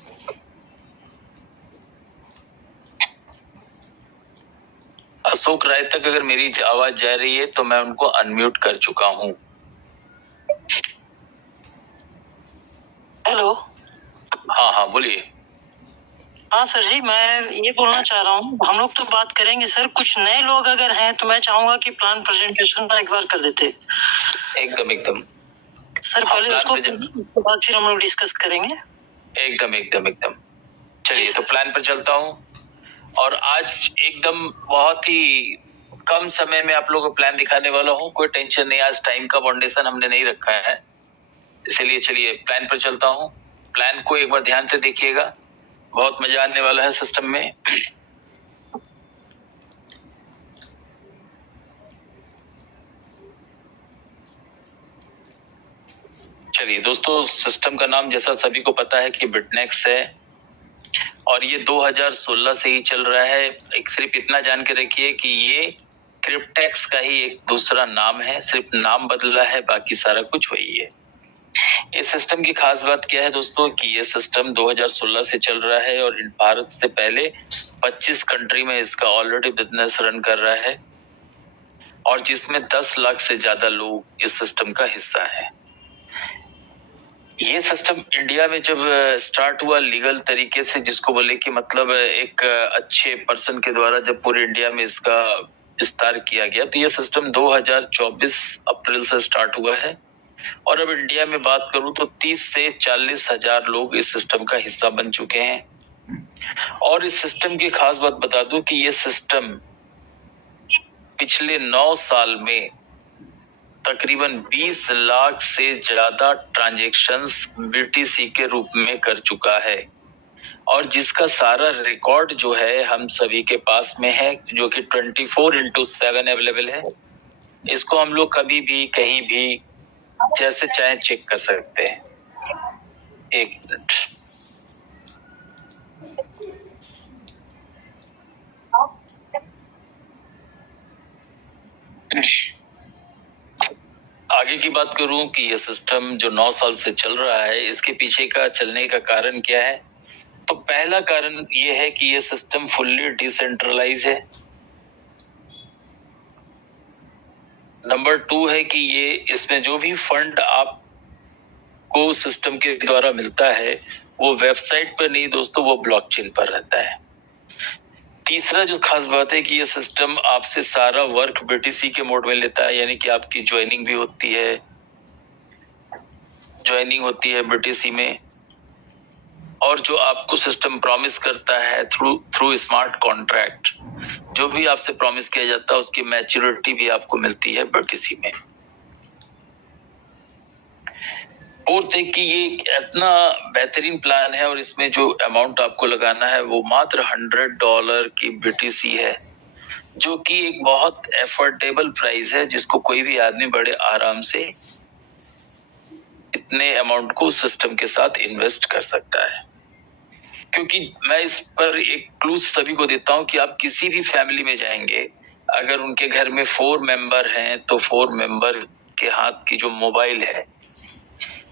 अशोक राय तक अगर मेरी आवाज जा रही है तो मैं उनको अनम्यूट कर चुका हूँ। हेलो। हाँ बोलिए। हाँ सर जी, मैं ये बोलना चाह रहा हूँ, हम लोग तो बात करेंगे सर, कुछ नए लोग अगर हैं तो मैं चाहूंगा कि प्लान प्रेजेंटेशन एक बार कर देते। एकदम सर पहले उसको बाद फिर हम लोग डिस्कस करेंगे। एकदम। चलिए तो प्लान पर चलता हूँ। और आज एकदम बहुत ही कम समय में आप लोगों को प्लान दिखाने वाला हूँ। कोई टेंशन नहीं, आज टाइम का बाउंडेशन हमने नहीं रखा है, इसलिए चलिए प्लान पर चलता हूँ। प्लान को एक बार ध्यान से देखिएगा, बहुत मजा आने वाला है सिस्टम में। चलिए दोस्तों, सिस्टम का नाम जैसा सभी को पता है कि बिटनेक्स है और ये 2016 से ही चल रहा है। सिर्फ इतना जान के रखिए कि ये क्रिप्टेक्स का ही एक दूसरा नाम है, सिर्फ नाम बदला है, बाकी सारा कुछ वही है। इस सिस्टम की खास बात क्या है दोस्तों कि ये सिस्टम 2016 से चल रहा है और भारत से पहले 25 कंट्री में इसका ऑलरेडी बिजनेस रन कर रहा है और जिसमें 10 लाख से ज्यादा लोग इस सिस्टम का हिस्सा है। ये सिस्टम इंडिया में जब स्टार्ट हुआ लीगल तरीके से, जिसको बोले कि मतलब एक अच्छे पर्सन के द्वारा जब पूरे इंडिया में इसका विस्तार किया गया, तो ये सिस्टम 2024 अप्रैल से स्टार्ट हुआ है। और अब इंडिया में बात करूं तो 30 से 40 हजार लोग इस सिस्टम का हिस्सा बन चुके हैं। और इस सिस्टम की खास बात बता दूं कि ये सिस्टम पिछले 9 साल में तकरीबन 20 लाख से ज्यादा ट्रांजैक्शंस बीटीसी के रूप में कर चुका है और जिसका सारा रिकॉर्ड जो है हम सभी के पास में है, जो कि 24/7 अवेलेबल है। इसको हम लोग कभी भी कहीं भी जैसे चाहे चेक कर सकते हैं। एक मिनट, आगे की बात करूं कि ये सिस्टम जो 9 साल से चल रहा है, इसके पीछे का चलने का कारण क्या है? तो पहला कारण ये है कि ये सिस्टम फुल्ली डिसेंट्रलाइज है। नंबर 2 है कि ये इसमें जो भी फंड आपको सिस्टम के द्वारा मिलता है वो वेबसाइट पर नहीं दोस्तों, वो ब्लॉकचेन पर रहता है। तीसरा जो खास बात है कि ये सिस्टम आपसे सारा वर्क बीटीसी के मोड में लेता है, यानी कि आपकी ज्वाइनिंग भी होती है बीटीसी में। और जो आपको सिस्टम प्रॉमिस करता है थ्रू स्मार्ट कॉन्ट्रैक्ट, जो भी आपसे प्रॉमिस किया जाता है उसकी मैच्योरिटी भी आपको मिलती है बीटीसी में। फोर्थ है कि ये इतना बेहतरीन प्लान है और इसमें जो अमाउंट आपको लगाना है वो मात्र $100 की बीटीसी है, जो कि एक बहुत एफोर्डेबल प्राइस है, जिसको कोई भी आदमी बड़े आराम से इतने अमाउंट को सिस्टम के साथ इन्वेस्ट कर सकता है। क्योंकि मैं इस पर एक क्लूज सभी को देता हूं कि आप किसी भी फैमिली में जाएंगे, अगर उनके घर में 4 मेंबर हैं तो 4 मेंबर के हाथ की जो मोबाइल है,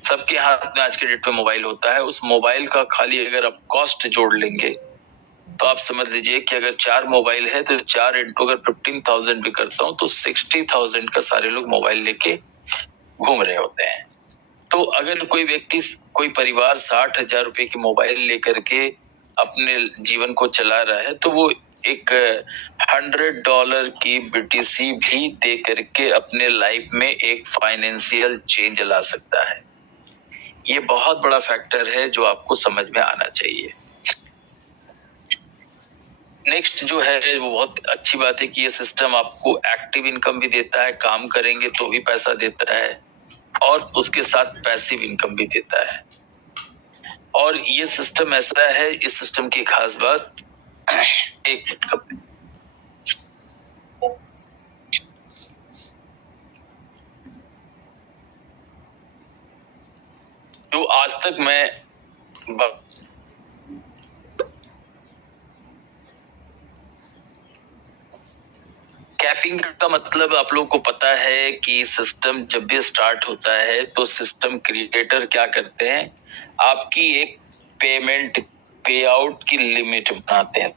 सबके हाथ में आज के डेट में मोबाइल होता है, उस मोबाइल का खाली अगर आप कॉस्ट जोड़ लेंगे तो आप समझ लीजिए कि अगर 4 मोबाइल है तो 4 इंटू अगर 15,000 भी करता हूं तो 60,000 का सारे लोग मोबाइल लेके घूम रहे होते हैं। तो अगर कोई परिवार 60,000 रुपए की मोबाइल लेकर के अपने जीवन को चला रहा है तो वो एक $100 की बीटीसी भी दे करके अपने लाइफ में एक फाइनेंशियल चेंज ला सकता है। ये बहुत बड़ा फैक्टर है जो आपको समझ में आना चाहिए। नेक्स्ट जो है वो बहुत अच्छी बात है कि ये सिस्टम आपको एक्टिव इनकम भी देता है, काम करेंगे तो भी पैसा देता है, और उसके साथ पैसिव इनकम भी देता है। और ये सिस्टम ऐसा है, इस सिस्टम की खास बात, एक जो आज तक मैं कैपिंग का मतलब आप लोगों को पता है कि सिस्टम जब भी स्टार्ट होता है तो सिस्टम क्रिएटर क्या करते हैं, आपकी एक पेमेंट पे आउट की लिमिट बनाते हैं।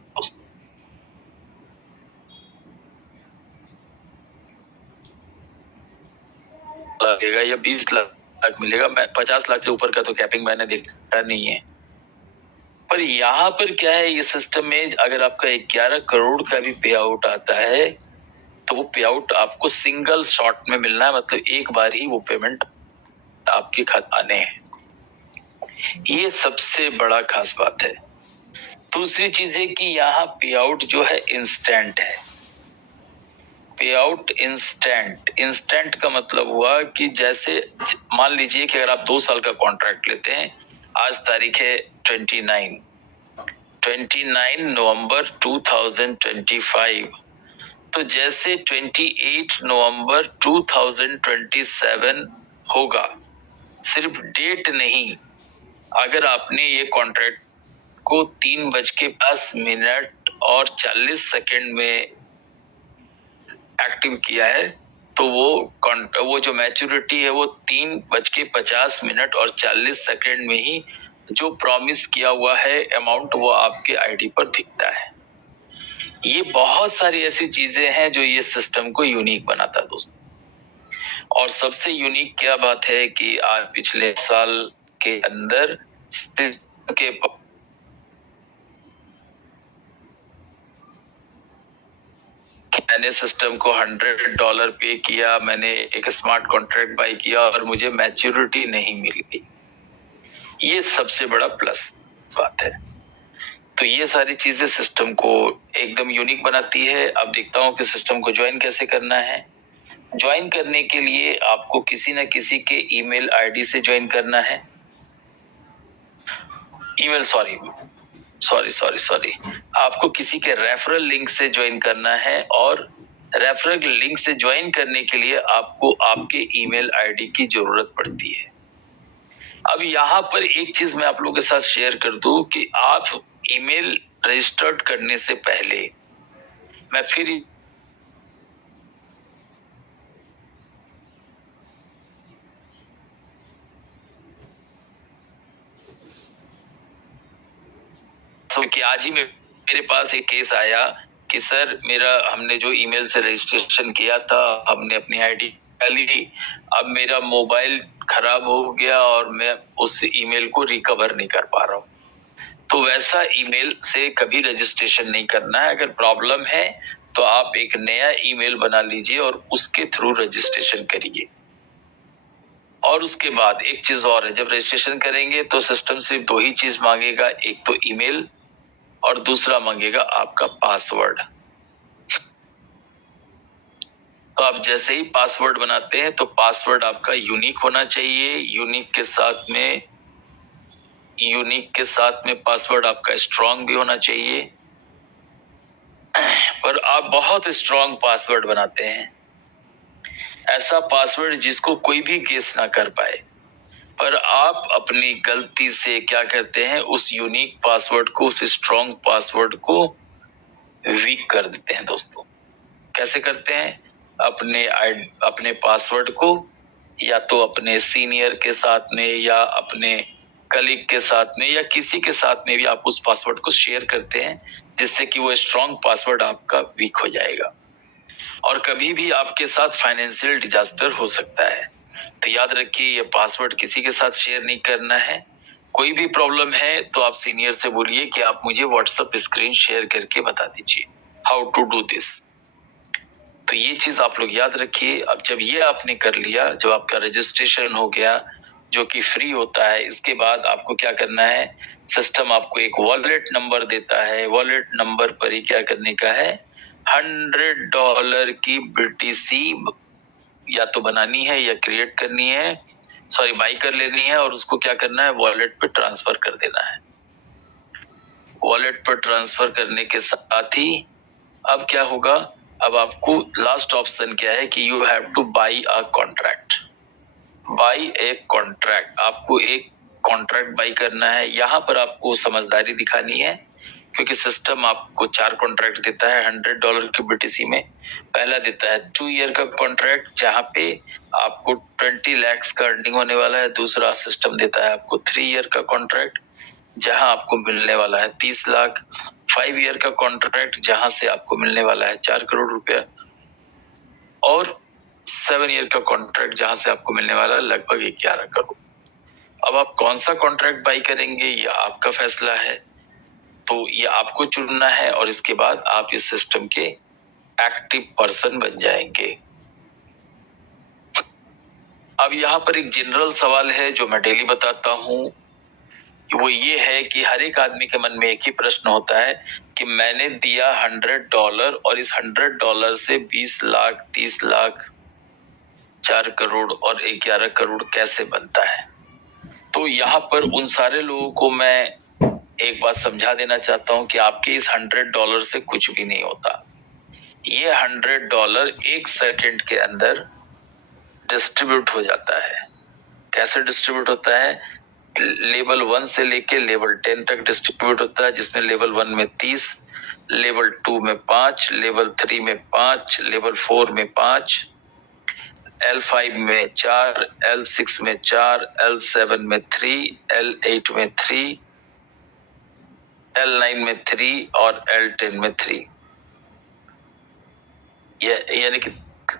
लगेगा या 20 लाख मिलेगा, मैं 50 लाख से ऊपर का तो कैपिंग मैंने देखा नहीं है। पर यहाँ पर क्या है, ये सिस्टम में अगर आपका 11 करोड़ का भी पे आउट आता है तो वो पे आउट आपको सिंगल शॉट में मिलना है, मतलब एक बार ही वो पेमेंट आपके खाते आने हैं। ये सबसे बड़ा खास बात है। दूसरी चीज है कि यहाँ पे आउट जो है इंस्टेंट है। पे आउट इंस्टेंट का मतलब हुआ कि जैसे मान लीजिए कि अगर आप 2 साल का कॉन्ट्रैक्ट लेते हैं, आज तारीख है 29 नवंबर 2025, तो जैसे 28 नवंबर 2027 होगा, सिर्फ डेट नहीं, अगर आपने ये कॉन्ट्रैक्ट को 3:05 और 40 सेकंड में एक्टिव किया है तो वो जो मैच्योरिटी है वो 3:50 और 40 सेकंड में ही जो प्रॉमिस किया हुआ है अमाउंट वो आपके आईडी पर दिखता है। ये बहुत सारी ऐसी चीजें हैं जो ये सिस्टम को यूनिक बनाता है दोस्तों। और सबसे यूनिक क्या बात है कि आज पिछले साल के अंदर के मैंने सिस्टम को $100 पे किया, मैंने एक स्मार्ट कॉन्ट्रैक्ट बाय किया और मुझे मैच्योरिटी नहीं मिली। ये सबसे बड़ा प्लस बात है। तो ये सारी चीजें सिस्टम को एकदम यूनिक बनाती है। अब देखता हूँ कि सिस्टम को ज्वाइन कैसे करना है। ज्वाइन करने के लिए आपको किसी न किसी के ईमेल आईडी से ज्वाइन करना है। सॉरी, आपको किसी के रेफरल लिंक से ज्वाइन करना है, और रेफरल लिंक से ज्वाइन करने के लिए आपको आपके ईमेल आईडी की जरूरत पड़ती है। अब यहाँ पर एक चीज मैं आप लोगों के साथ शेयर कर दूं कि आप ईमेल रजिस्टर्ड करने से पहले, मैं फिर कि आज ही मेरे पास एक केस आया कि सर हमने जो ईमेल से रजिस्ट्रेशन किया था, हमने अपनी आईडी डाली, अब मेरा मोबाइल खराब हो गया और मैं उस ईमेल को रिकवर नहीं कर पा रहा हूँ। तो वैसा ईमेल से कभी रजिस्ट्रेशन नहीं करना है। अगर प्रॉब्लम है तो आप एक नया ईमेल बना लीजिए और उसके थ्रू रजिस्ट्रेशन करिए। और उसके बाद एक चीज और है, जब रजिस्ट्रेशन करेंगे तो सिस्टम सिर्फ 2 ही चीज मांगेगा, एक तो ईमेल और दूसरा मांगेगा आपका पासवर्ड। तो आप जैसे ही पासवर्ड बनाते हैं तो पासवर्ड आपका यूनिक होना चाहिए। यूनिक के साथ में पासवर्ड आपका स्ट्रांग भी होना चाहिए। पर आप बहुत स्ट्रांग पासवर्ड बनाते हैं, ऐसा पासवर्ड जिसको कोई भी गेस ना कर पाए, पर आप अपनी गलती से क्या करते हैं, उस यूनिक पासवर्ड को, उस स्ट्रांग पासवर्ड को वीक कर देते हैं दोस्तों। कैसे करते हैं? अपने पासवर्ड को या तो अपने सीनियर के साथ में या अपने कलीग के साथ में या किसी के साथ में भी आप उस पासवर्ड को शेयर करते हैं, जिससे कि वो स्ट्रांग पासवर्ड आपका वीक हो जाएगा। और कभी भी आपके साथ फाइनेंशियल डिजास्टर हो सकता है, तो याद रखिए ये पासवर्ड किसी के साथ शेयर नहीं करना है। कोई भी प्रॉब्लम है तो आप सीनियर से बोलिए कि आप मुझे व्हाट्सएप स्क्रीन शेयर करके बता दीजिए हाउ टू डू दिस। तो ये चीज आप लोग याद रखिए। अब जब ये आपने कर लिया, जब आपका रजिस्ट्रेशन हो गया, जो कि फ्री होता है। इसके बाद आपको क्या करना है, सिस्टम आपको एक वॉलेट नंबर देता है। वॉलेट नंबर पर ही क्या करने का है, $100 की BTC या तो बनानी है या क्रिएट करनी है, सॉरी बाई कर लेनी है, और उसको क्या करना है, वॉलेट पे ट्रांसफर कर देना है। वॉलेट पर ट्रांसफर करने के साथ ही अब क्या होगा, अब आपको लास्ट ऑप्शन क्या है कि you have two by a contract. By a contract, आपको एक कॉन्ट्रैक्ट बाई करना है। यहाँ पर आपको समझदारी दिखानी है, क्योंकि सिस्टम आपको 4 कॉन्ट्रैक्ट देता है $100 की BTC में। पहला देता है 2 ईयर का कॉन्ट्रैक्ट, जहाँ पे आपको 20 लाख का अर्निंग होने वाला है। दूसरा सिस्टम देता है आपको 3 ईयर का कॉन्ट्रैक्ट, जहां आपको मिलने वाला है 30 लाख। 5 ईयर का कॉन्ट्रैक्ट, जहां से आपको मिलने वाला है 4 करोड़ रुपया, और 7 ईयर का कॉन्ट्रैक्ट, जहां से आपको मिलने वाला है लगभग 11 करोड़। अब आप कौन सा कॉन्ट्रैक्ट बाई करेंगे, यह आपका फैसला है, तो ये आपको चुनना है, और इसके बाद आप इस सिस्टम के एक्टिव पर्सन बन जाएंगे। अब यहाँ पर एक जनरल सवाल है जो मैं डेली बताता हूँ, वो ये है कि हर एक आदमी के मन में एक ही प्रश्न होता है कि मैंने दिया $100 और इस $100 से 20 लाख, 30 लाख, 4 करोड़ और 11 करोड़ कैसे बनता है। तो यहाँ पर उन सारे लोगों को मैं एक बात समझा देना चाहता हूँ कि आपके इस $100 से कुछ भी नहीं होता। ये $100 1 सेकंड के अंदर डिस्ट्रीब्यूट हो जाता है। कैसे डिस्ट्रीब्यूट होता है, लेवल 1 से लेके लेवल 10 तक डिस्ट्रीब्यूट होता है, जिसमें लेवल 1 में 30, लेवल 2 में 5, लेवल 3 में 5, लेवल 4 में 5, L5 में 4, L6 में 4, L7 में 3, L8 में 3, L9 में 3 और L10 में 3। यानी कि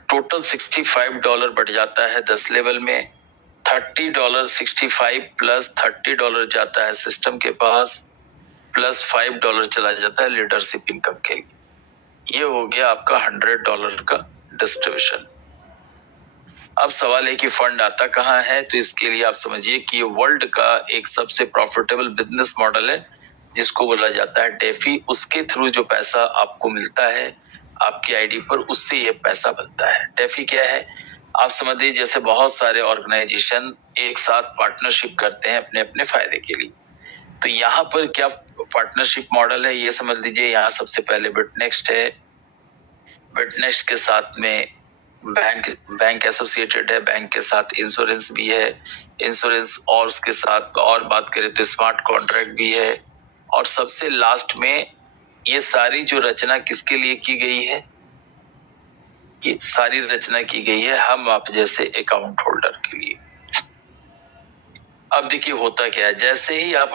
टोटल $65 बढ़ जाता है 10 लेवल में। $30 65 प्लस $30 जाता है सिस्टम के पास, प्लस $5 चला जाता है लीडरशिप इनकम के लिए। ये हो गया आपका $100 का डिस्ट्रीब्यूशन। अब सवाल है कि फंड आता कहाँ है, तो इसके लिए आप समझिए कि ये वर्ल्ड का एक सबसे प्रॉफिटेबल बिजनेस मॉडल है, जिसको बोला जाता है डेफी। उसके थ्रू जो पैसा आपको मिलता है आपकी आईडी पर, उससे ये पैसा बनता है। डेफी क्या है, आप समझ लीजिए जैसे बहुत सारे ऑर्गेनाइजेशन एक साथ पार्टनरशिप करते हैं अपने अपने फायदे के लिए। तो यहाँ पर क्या पार्टनरशिप मॉडल है, ये समझ लीजिए। यहाँ सबसे पहले बिटनेक्स्ट है, बिटनेक्स्ट के साथ में बैंक एसोसिएटेड है, बैंक के साथ इंश्योरेंस भी है, इंश्योरेंस और उसके साथ और बात करें तो स्मार्ट कॉन्ट्रैक्ट भी है, और सबसे लास्ट में ये सारी जो रचना किसके लिए की गई है, ये सारी रचना की गई है हम आप जैसे अकाउंट होल्डर के लिए। अब देखिए होता क्या है, जैसे ही आप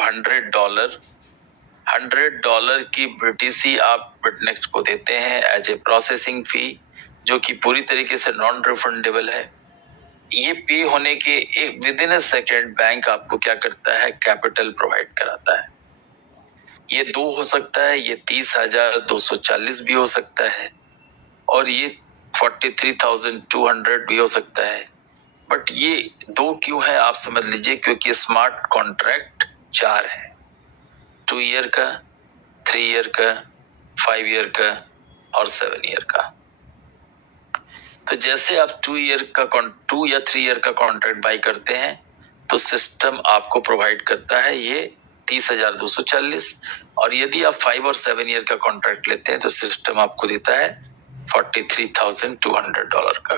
$100 की BTC आप बिटनेक्स्ट को देते हैं एज ए प्रोसेसिंग फी, जो कि पूरी तरीके से नॉन रिफंडेबल है। ये पे होने के with in a second bank आपको क्या करता है, कैपिटल प्रोवाइड कराता है। ये 2 हो सकता है, ये 30,240 भी हो सकता है, और ये 43,200 भी हो सकता है। बट ये 2 क्यों है आप समझ लीजिए, क्योंकि स्मार्ट कॉन्ट्रैक्ट 4 है, 2 ईयर का, 3 ईयर का, 5 ईयर का और 7 ईयर का। तो जैसे आप 2 या 3 ईयर का कॉन्ट्रैक्ट बाई करते हैं, तो सिस्टम आपको प्रोवाइड करता है ये 30,240, और यदि आप 5 और 7 ईयर का कॉन्ट्रैक्ट लेते हैं तो सिस्टम आपको देता है $43,200 का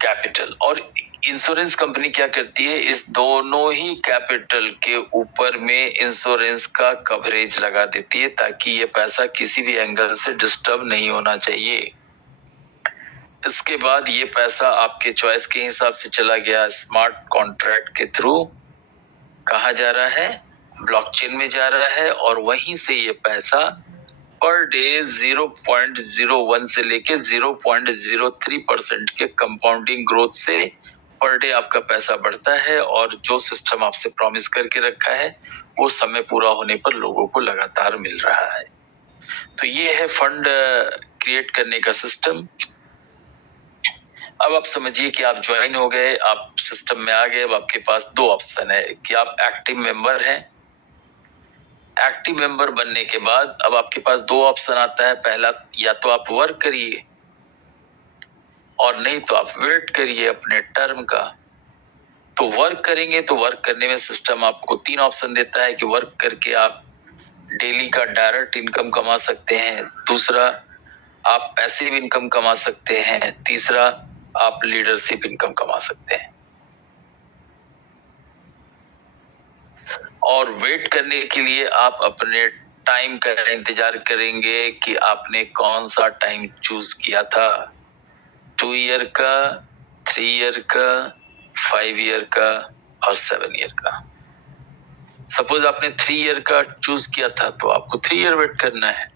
कैपिटल। और इंश्योरेंस कंपनी क्या करती है, इस दोनों ही कैपिटल के ऊपर में इंश्योरेंस का कवरेज लगा देती है, ताकि ये पैसा किसी भी एंगल से डिस्टर्ब नहीं होना चाहिए। इसके बाद ये पैसा आपके चॉइस के हिसाब से चला गया स्मार्ट कॉन्ट्रैक्ट के थ्रू, कहाँ जा रहा है, ब्लॉकचेन में जा रहा है, और वहीं से ये पैसा पर डे 0.01 से लेके 0.03% के कंपाउंडिंग ग्रोथ से पर डे आपका पैसा बढ़ता है, और जो सिस्टम आपसे प्रॉमिस करके रखा है वो समय पूरा होने पर लोगों को लगातार मिल रहा है। तो ये है फंड क्रिएट करने का सिस्टम। अब आप समझिए कि आप ज्वाइन हो गए, आप सिस्टम में आ गए। अब आपके पास दो ऑप्शन है कि आप एक्टिव मेंबर हैं। एक्टिव मेंबर बनने के बाद अब आपके पास दो ऑप्शन आता है। पहला, या तो आप वर्क करिए और नहीं तो आप वेट करिए अपने टर्म का। तो वर्क करेंगे तो वर्क करने में सिस्टम आपको तीन ऑप्शन देता है कि वर्क करके आप डेली का डायरेक्ट इनकम कमा सकते हैं, दूसरा आप पैसिव इनकम कमा सकते हैं, तीसरा आप लीडरशिप इनकम कमा सकते हैं। और वेट करने के लिए आप अपने टाइम का इंतजार करेंगे कि आपने कौन सा टाइम चूज किया था, 2 ईयर का, 3 ईयर का, 5 ईयर का और 7 ईयर का। सपोज आपने 3 ईयर का चूज किया था तो आपको 3 ईयर वेट करना है।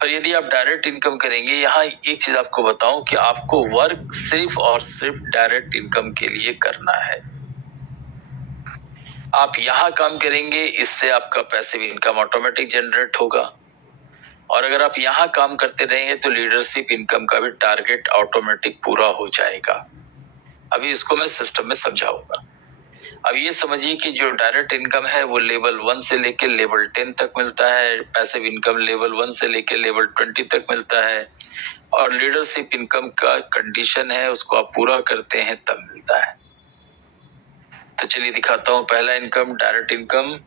पर यदि आप डायरेक्ट इनकम करेंगे, यहाँ एक चीज आपको बताऊं कि आपको वर्क सिर्फ और सिर्फ डायरेक्ट इनकम के लिए करना है। आप यहाँ काम करेंगे, इससे आपका पैसिव इनकम ऑटोमेटिक जनरेट होगा। और अगर आप यहाँ काम करते रहेंगे तो लीडरशिप इनकम का भी टारगेट ऑटोमेटिक पूरा हो जाएगा। अभी इसको मैं सिस्टम में समझाऊंगा। अब ये समझिए कि जो डायरेक्ट इनकम है वो लेवल 1 से लेकर लेवल 10 तक मिलता है, पैसिव इनकम लेवल 1 से लेकर लेवल 20 तक मिलता है, और लीडरशिप इनकम का कंडीशन है उसको आप पूरा करते हैं तब मिलता है। तो चलिए दिखाता हूँ। पहला income direct income.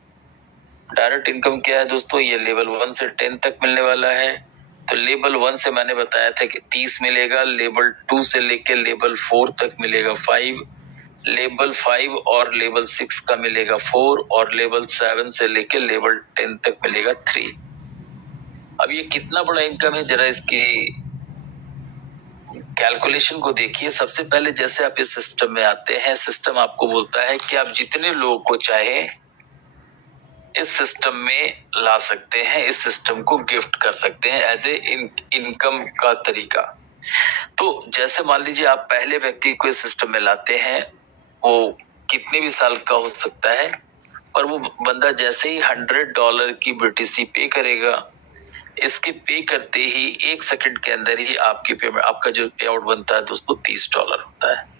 Direct income क्या है दोस्तों, ये लेवल 1 से 10 तक मिलने वाला है। तो लेवल 1 से मैंने बताया था कि 30 मिलेगा, लेवल 2 से लेकर लेवल 4 तक मिलेगा 5, लेवल 5 और लेवल 6 का मिलेगा 4, और लेवल 7 से लेकर लेवल 10 तक मिलेगा 3। अब ये कितना बड़ा इनकम है, जरा इसकी कैलकुलेशन को देखिए। सबसे पहले जैसे आप इस सिस्टम में आते हैं, सिस्टम आपको बोलता है कि आप जितने लोगों को चाहे इस सिस्टम में ला सकते हैं, इस सिस्टम को गिफ्ट कर सकते हैं एज ए इनकम का तरीका। तो जैसे मान लीजिए आप पहले व्यक्ति को इस सिस्टम में लाते हैं, वो कितने भी साल का हो सकता है, और वो बंदा जैसे ही $100 की BTC पे करेगा, इसके पे करते ही 1 सेकंड के अंदर ही आपकी पेमेंट, आपका जो पे आउट बनता है दोस्तों $30 होता है।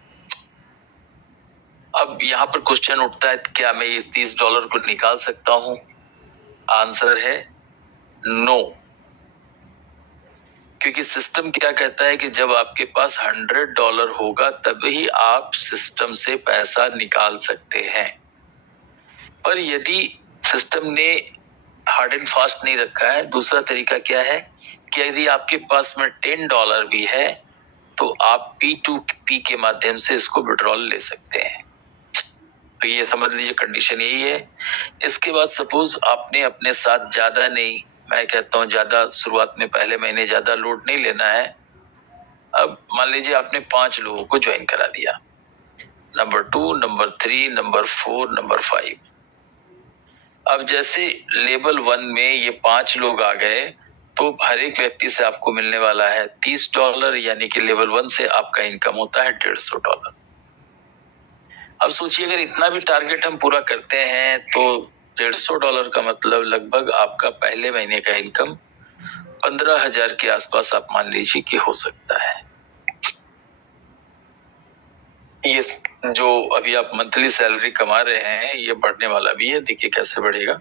अब यहाँ पर क्वेश्चन उठता है, क्या मैं ये $30 को निकाल सकता हूँ? आंसर है नो। क्योंकि सिस्टम क्या कहता है कि जब आपके पास $100 होगा तभी आप सिस्टम से पैसा निकाल सकते हैं। पर यदि सिस्टम ने हार्ड एंड फास्ट नहीं रखा है, दूसरा तरीका क्या है कि यदि आपके पास में $10 भी है तो आप P2P के माध्यम से इसको विड्रॉल ले सकते हैं। तो ये समझ लीजिए कंडीशन यही है। इसके बाद सपोज आपने अपने साथ ज्यादा नहीं, मैं कहता हूँ ज्यादा शुरुआत में पहले महीने ज्यादा लोड नहीं लेना है। अब मान लीजिए आपने 5 लोगों को ज्वाइन करा दिया, नंबर 2, नंबर 3, नंबर 4, नंबर 5। अब जैसे लेवल 1 में ये 5 लोग आ गए तो हर एक व्यक्ति से आपको मिलने वाला है $30, यानी कि लेवल 1 से आपका इनकम होता है $150। अब सोचिए अगर इतना भी टारगेट हम पूरा करते हैं तो $150 का मतलब लगभग आपका पहले महीने का इनकम 15,000 के आसपास आप मान लीजिए कि हो सकता है। ये जो अभी आप मंथली सैलरी कमा रहे हैं ये बढ़ने वाला भी है, देखिए कैसे बढ़ेगा।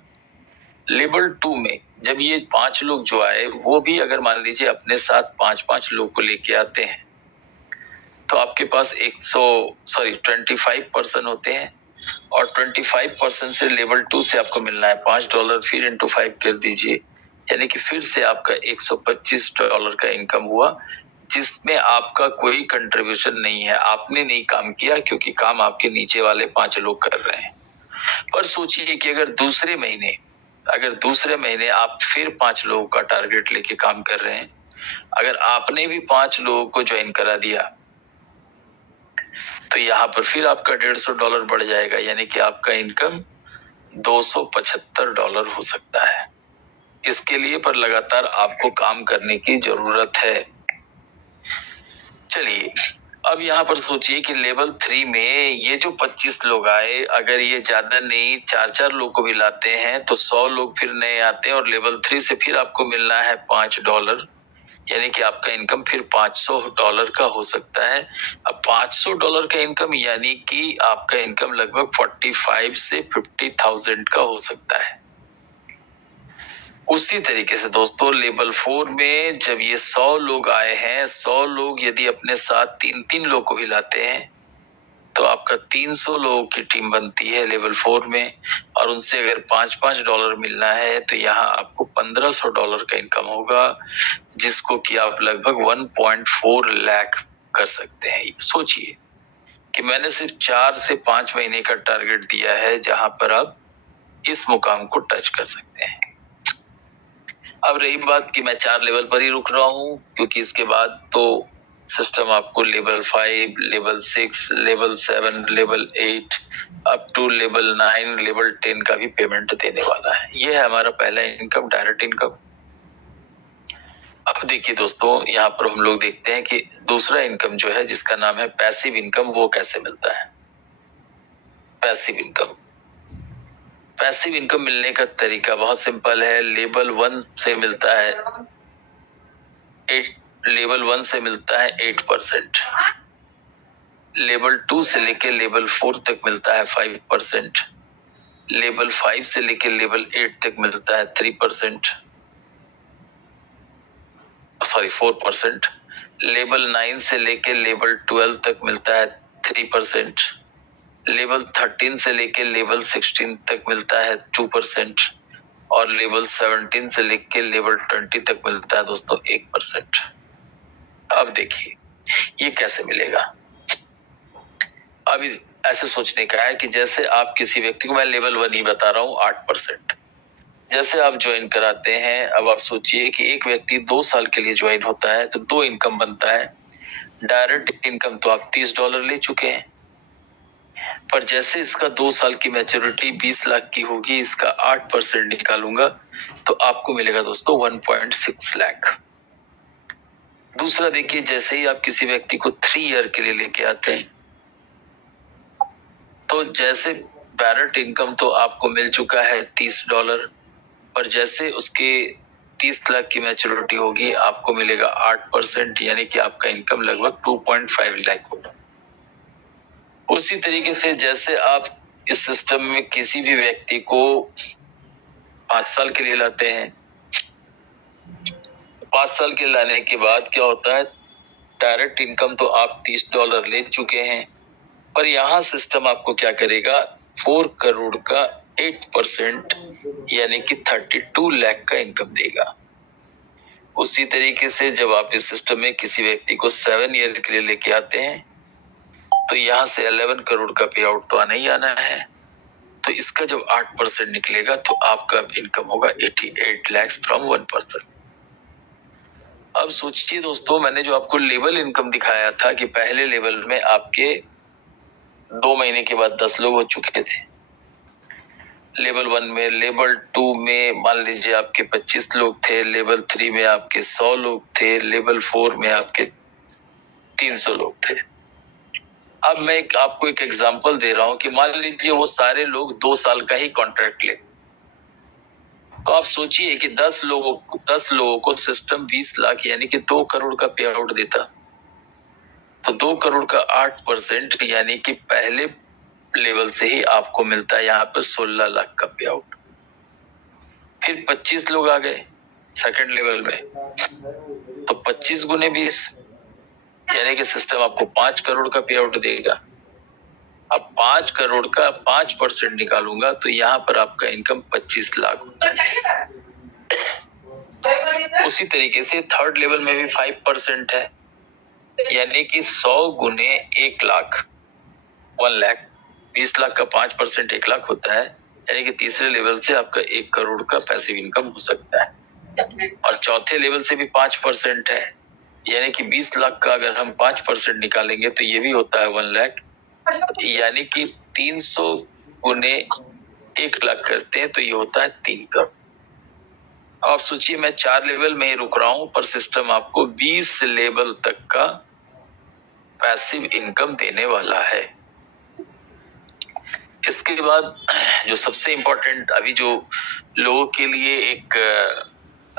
लेवल 2 में जब ये 5 लोग जो आए वो भी अगर मान लीजिए अपने साथ 5-5 लोग को लेके आते हैं तो आपके पास 25% होते हैं, और 25% से लेवल 2 से आपको मिलना है $5, फिर इंटू 5 कर दीजिए, यानी कि फिर से आपका $125 का इनकम हुआ, जिसमें आपका कोई कंट्रीब्यूशन नहीं है, आपने नहीं काम किया क्योंकि काम आपके नीचे वाले 5 लोग कर रहे हैं। पर सोचिए कि अगर दूसरे महीने आप फिर 5 लोगों का टारगेट लेके काम कर रहे हैं, अगर आपने भी 5 लोगों को ज्वाइन करा दिया तो यहाँ पर फिर आपका $150 बढ़ जाएगा, यानी कि आपका इनकम $275 हो सकता है। इसके लिए पर लगातार आपको काम करने की जरूरत है। चलिए अब यहाँ पर सोचिए कि लेवल 3 में ये जो 25 लोग आए, अगर ये ज्यादा नहीं 4-4 लोग को भी लाते हैं तो 100 लोग फिर नए आते हैं, और लेवल 3 से फिर आपको मिलना है $5, यानी कि आपका इनकम फिर $500 का हो सकता है। अब $500 का इनकम यानी कि आपका इनकम लगभग 45 से 50,000 का हो सकता है। उसी तरीके से दोस्तों लेवल 4 में जब ये 100 लोग आए हैं, 100 लोग यदि अपने साथ 3-3 लोग को भी लाते हैं तो आपका 300 लोगों की टीम बनती है लेवल 4 में, और उनसे अगर $5-5 मिलना है तो यहाँ आपको $1,500 का इनकम होगा, जिसको कि आप लगभग 1.4 लाख कर सकते हैं। सोचिए कि मैंने सिर्फ 4 से 5 महीने का टारगेट दिया है जहां पर आप इस मुकाम को टच कर सकते हैं। अब रही बात कि मैं 4 लेवल पर ही रुक रहा हूं, क्योंकि इसके बाद तो सिस्टम आपको level 5, level 6, level 7, level 8 up to level 9, level 10 का भी पेमेंट देने वाला है। यह है हमारा पहला इनकम, डायरेक्ट इनकम। अब देखिए दोस्तों, यहाँ पर हम लोग देखते हैं कि दूसरा इनकम जो है जिसका नाम है पैसिव इनकम, वो कैसे मिलता है। पैसिव इनकम, पैसिव इनकम मिलने का तरीका बहुत सिंपल है। लेवल 1 से मिलता है 8%, लेवल 2 से लेकर लेवल 4 तक मिलता है 5%, लेवल 5 से लेकर लेवल 8 तक मिलता है 4%, लेवल 9 से लेकर लेवल 12 तक मिलता है 3%, लेवल 13 से लेकर लेवल 16 तक मिलता है 2%, और लेवल 17 से लेकर लेवल 20 तक मिलता है दोस्तों 1%। अब देखिए ये कैसे मिलेगा। अभी ऐसे सोचने का है कि जैसे आप किसी व्यक्ति को, मैं लेवल 1 ही बता रहा हूँ, 8%, जैसे आप ज्वाइन कराते हैं। अब आप सोचिए कि एक व्यक्ति 2 साल के लिए ज्वाइन होता है तो 2 इनकम बनता है। डायरेक्ट इनकम तो आप $30 ले चुके हैं, पर जैसे इसका 2 साल की मैच्योरिटी 20 लाख की होगी, इसका 8% निकालूंगा तो आपको मिलेगा दोस्तों 1.6 लाख। दूसरा देखिए, जैसे ही आप किसी व्यक्ति को 3 ईयर के लिए लेके आते हैं तो जैसे डायरेक्ट इनकम तो आपको मिल चुका है $30, पर जैसे उसके 30 लाख की मैच्योरिटी होगी आपको मिलेगा 8%, यानी कि आपका इनकम लगभग 2.5 लाख होगा। उसी तरीके से जैसे आप इस सिस्टम में किसी भी व्यक्ति को 5 साल के लिए लाते हैं, 5 साल के लाने के बाद क्या होता है, डायरेक्ट इनकम तो आप $30 ले चुके हैं, पर यहाँ सिस्टम आपको क्या करेगा, 4 करोड़ का 8% यानी कि 32 लाख का इनकम देगा। उसी तरीके से जब आप इस सिस्टम में किसी व्यक्ति को 7 ईयर के लिए लेके आते हैं तो यहाँ से 11 करोड़ का पे आउट तो आना ही आना है, तो इसका जब 8% निकलेगा तो आपका इनकम होगा 88 लाख फ्रॉम 1%। अब सोचिए दोस्तों, मैंने जो आपको लेवल इनकम दिखाया था कि पहले लेवल में आपके 2 महीने के बाद 10 लोग हो चुके थे, लेवल 1 में, लेवल 2 में मान लीजिए आपके 25 लोग थे, लेवल 3 में आपके 100 लोग थे, लेवल 4 में आपके 300 लोग थे। अब मैं आपको एक एग्जांपल दे रहा हूं कि मान लीजिए वो सारे लोग 2 साल का ही कॉन्ट्रैक्ट ले, तो आप सोचिए कि 10 लोगों को सिस्टम 20 लाख यानी कि 2 करोड़ का पे आउट देता, तो 2 करोड़ का 8% यानी कि पहले लेवल से ही आपको मिलता है यहाँ पर 16 लाख का पे आउट। फिर 25 लोग आ गए सेकंड लेवल में, तो 25 गुने 20 यानी कि सिस्टम आपको 5 करोड़ का पे आउट देगा। अब 5 करोड़ का 5% निकालूंगा तो यहाँ पर आपका इनकम 25 लाख होता है। उसी तरीके से थर्ड लेवल में भी 5% है, यानी कि 100 गुने 1 लाख 1 लाख, 20 लाख का 5% 1 लाख होता है, यानी कि तीसरे लेवल से आपका 1 करोड़ का पैसिव इनकम हो सकता है। और चौथे लेवल से भी 5% है, यानी कि 20 लाख का अगर हम 5% निकालेंगे तो ये भी होता है 1 लाख, यानी कि 300 गुने 1 लाख करते हैं तो ये होता है 3 करोड़। आप सोचिए मैं 4 लेवल में ही रुक रहा हूं, पर सिस्टम आपको 20 लेवल तक का पैसिव इनकम देने वाला है। इसके बाद जो सबसे इंपॉर्टेंट अभी जो लोगों के लिए एक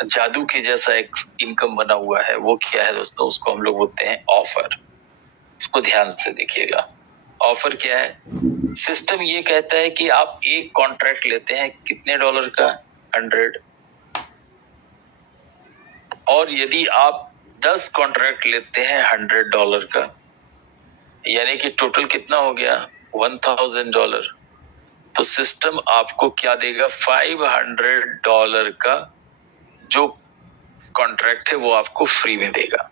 जादू के जैसा एक इनकम बना हुआ है, वो क्या है दोस्तों? उसको हम लोग बोलते हैं ऑफर। इसको ध्यान से देखिएगा। ऑफर क्या है? सिस्टम ये कहता है कि आप एक कॉन्ट्रैक्ट लेते हैं कितने डॉलर का? 100। और यदि आप 10 कॉन्ट्रैक्ट लेते हैं $100 का, यानी कि टोटल कितना हो गया? $1000। तो सिस्टम आपको क्या देगा? $500 का जो कॉन्ट्रैक्ट है वो आपको फ्री में देगा।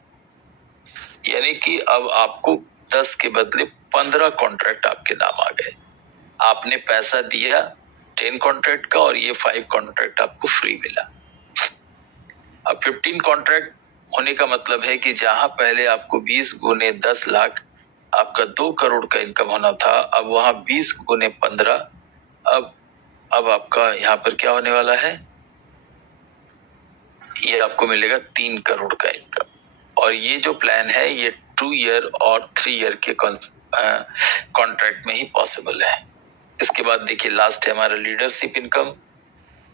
यानी कि अब आपको 10 के बदले 15 कॉन्ट्रैक्ट आपके नाम आ गए। आपने पैसा दिया 10 कॉन्ट्रैक्ट का और ये 5 कॉन्ट्रैक्ट आपको फ्री मिला। अब 15 कॉन्ट्रैक्ट होने का मतलब है कि जहां पहले आपको 20 गुने 10 लाख आपका 2 करोड़ का इनकम होना था, अब वहां 20 गुने 15, अब आपका यहाँ पर क्या होने वाला है? ये आपको मिलेगा 3 करोड़ का इनकम। और ये जो प्लान है ये 2 ईयर और 3 ईयर के कॉन्ट्रैक्ट में ही पॉसिबल है। इसके बाद देखिए लास्ट है हमारा लीडरशिप इनकम।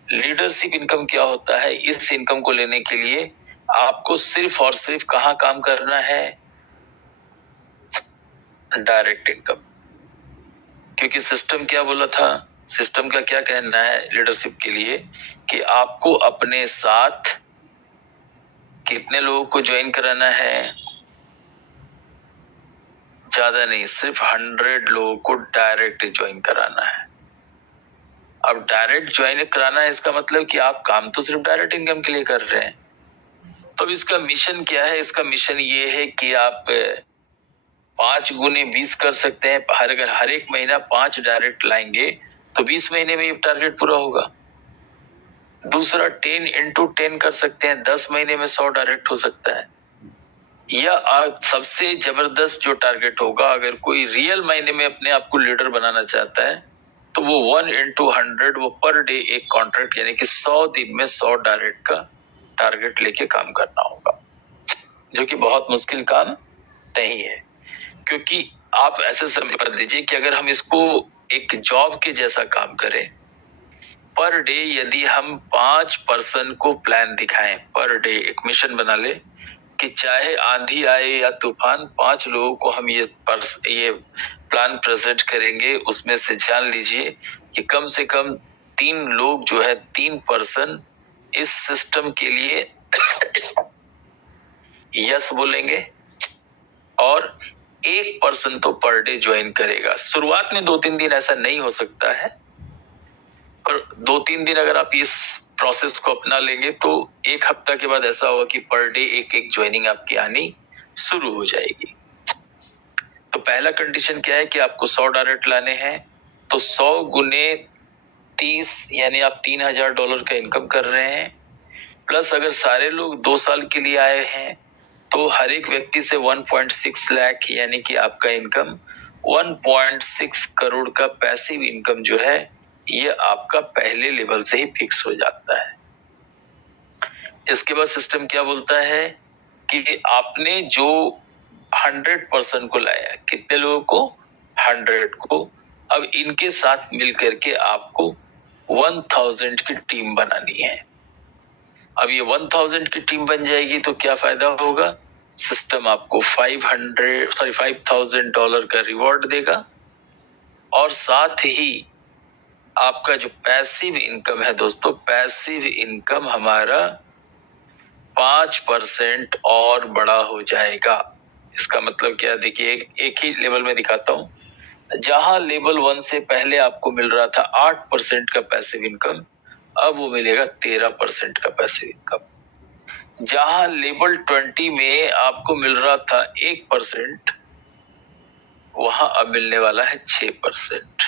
लीडरशिप इनकम क्या होता है? इस इनकम को लेने के लिए आपको सिर्फ और सिर्फ कहाँ काम करना है? Direct income. क्योंकि सिस्टम क्या बोला था? सिस्टम का क्या कहना है लीडरशिप के लिए कि आपको अपने साथ कितने लोगों को ज्वाइन कराना है? ज्यादा नहीं, सिर्फ 100 लोगों को डायरेक्ट ज्वाइन कराना है। अब डायरेक्ट ज्वाइन कराना है इसका मतलब कि आप काम तो सिर्फ डायरेक्ट इनकम के लिए कर रहे हैं। तो इसका मिशन क्या है? इसका मिशन ये है कि आप 5 गुने 20 कर सकते हैं। अगर हर एक महीना 5 डायरेक्ट लाएंगे तो 20 महीने में ये टारगेट पूरा होगा। दूसरा 10 into 10 कर सकते हैं, 10 महीने में 100 डायरेक्ट हो सकता है। या सबसे जबरदस्त जो टारगेट होगा, अगर कोई रियल मायने में अपने आप को लीडर बनाना चाहता है तो वो 1 into 100, वो पर डे एक कॉन्ट्रैक्ट, यानी कि 100 दिन में 100 डायरेक्ट का टारगेट लेके काम करना होगा, जो कि बहुत मुश्किल काम नहीं है। क्योंकि आप ऐसे समझ लीजिए कि अगर हम इसको एक जॉब के जैसा काम करें, पर डे यदि हम 5 पर्सन को प्लान दिखाएं, पर डे एक मिशन बना ले कि चाहे आंधी आए या तूफान, 5 लोगों को हम ये प्लान प्रेजेंट करेंगे, उसमें से जान लीजिए कि कम से कम 3 लोग जो है, 3 पर्सन इस सिस्टम के लिए यस बोलेंगे और 1 पर्सन तो पर डे ज्वाइन करेगा। शुरुआत में 2-3 दिन ऐसा नहीं हो सकता है, पर 2-3 दिन अगर आप इस प्रोसेस को अपना लेंगे तो 1 हफ्ता के बाद ऐसा होगा कि पर डे एक ज्वाइनिंग आपकी आनी शुरू हो जाएगी। तो पहला कंडीशन क्या है कि आपको 100 डायरेक्ट लाने हैं, तो 100 गुने 30 यानी आप $3000 का इनकम कर रहे हैं। प्लस अगर सारे लोग 2 साल के लिए आए हैं तो हर एक व्यक्ति से 1.6 लाख यानी कि आपका इनकम 1.6 करोड़ का पैसिव इनकम जो है ये आपका पहले लेवल से ही फिक्स हो जाता है। इसके बाद सिस्टम क्या बोलता है कि आपने जो 100% को लाया, कितने लोगों को? 100 को। अब इनके साथ मिलकर के आपको 1000 की टीम बनानी है। अब ये 1000 की टीम बन जाएगी तो क्या फायदा होगा? सिस्टम आपको $5000 का रिवॉर्ड देगा और साथ ही आपका जो पैसिव इनकम है दोस्तों, पैसिव इनकम हमारा 5% और बड़ा हो जाएगा। इसका मतलब क्या? देखिए एक ही लेवल में दिखाता हूं। जहां लेवल 1 से पहले आपको मिल रहा था 8% का पैसिव इनकम, अब वो मिलेगा 13% का पैसिव इनकम। जहां लेवल 20 में आपको मिल रहा था 1%, वहां अब मिलने वाला है 6%।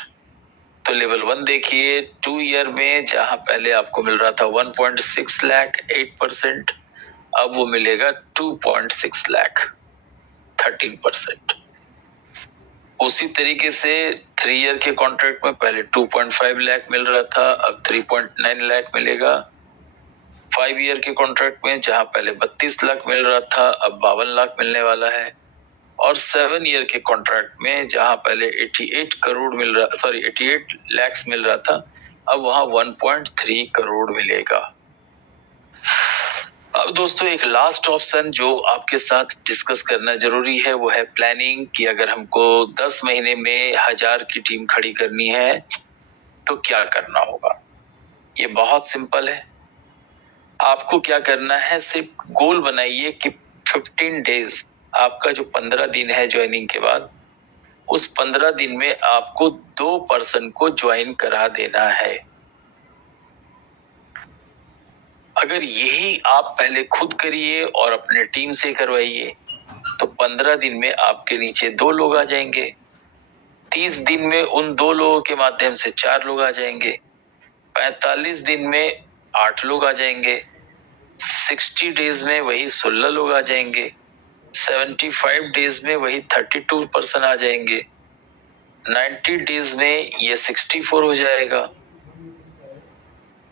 तो लेवल 1 देखिए 2 ईयर में जहां पहले आपको मिल रहा था 1.6 लाख 8%, अब वो मिलेगा 2.6 लाख 13%। उसी तरीके से 3 ईयर के कॉन्ट्रैक्ट में पहले 2.5 लाख मिल रहा था, अब 3.9 लाख मिलेगा। 5 ईयर के कॉन्ट्रैक्ट में जहां पहले 32 लाख मिल रहा था, अब 52 लाख मिलने वाला है। और 7 ईयर के कॉन्ट्रैक्ट में जहां पहले 88 लाख मिल रहा था, अब वहां 1.3 करोड़ मिलेगा। अब दोस्तों एक लास्ट ऑप्शन जो आपके साथ डिस्कस करना जरूरी है वो है प्लानिंग, कि अगर हमको 10 महीने में 1000 की टीम खड़ी करनी है तो क्या करना होगा। ये बहुत सिंपल है। आपको क्या करना है, सिर्फ गोल बनाइए कि 15 डेज, आपका जो 15 दिन है ज्वाइनिंग के बाद, उस 15 दिन में आपको 2 पर्सन को ज्वाइन करा देना है। अगर यही आप पहले खुद करिए और अपने टीम से करवाइए तो 15 दिन में आपके नीचे 2 लोग आ जाएंगे, 30 दिन में उन 2 लोगों के माध्यम से 4 लोग आ जाएंगे, 45 दिन में 8 लोग आ जाएंगे, 60 डेज में वही 16 लोग आ जाएंगे, 75 डेज में वही 32 पर्सन आ जाएंगे, 90 डेज में ये 64 हो जाएगा,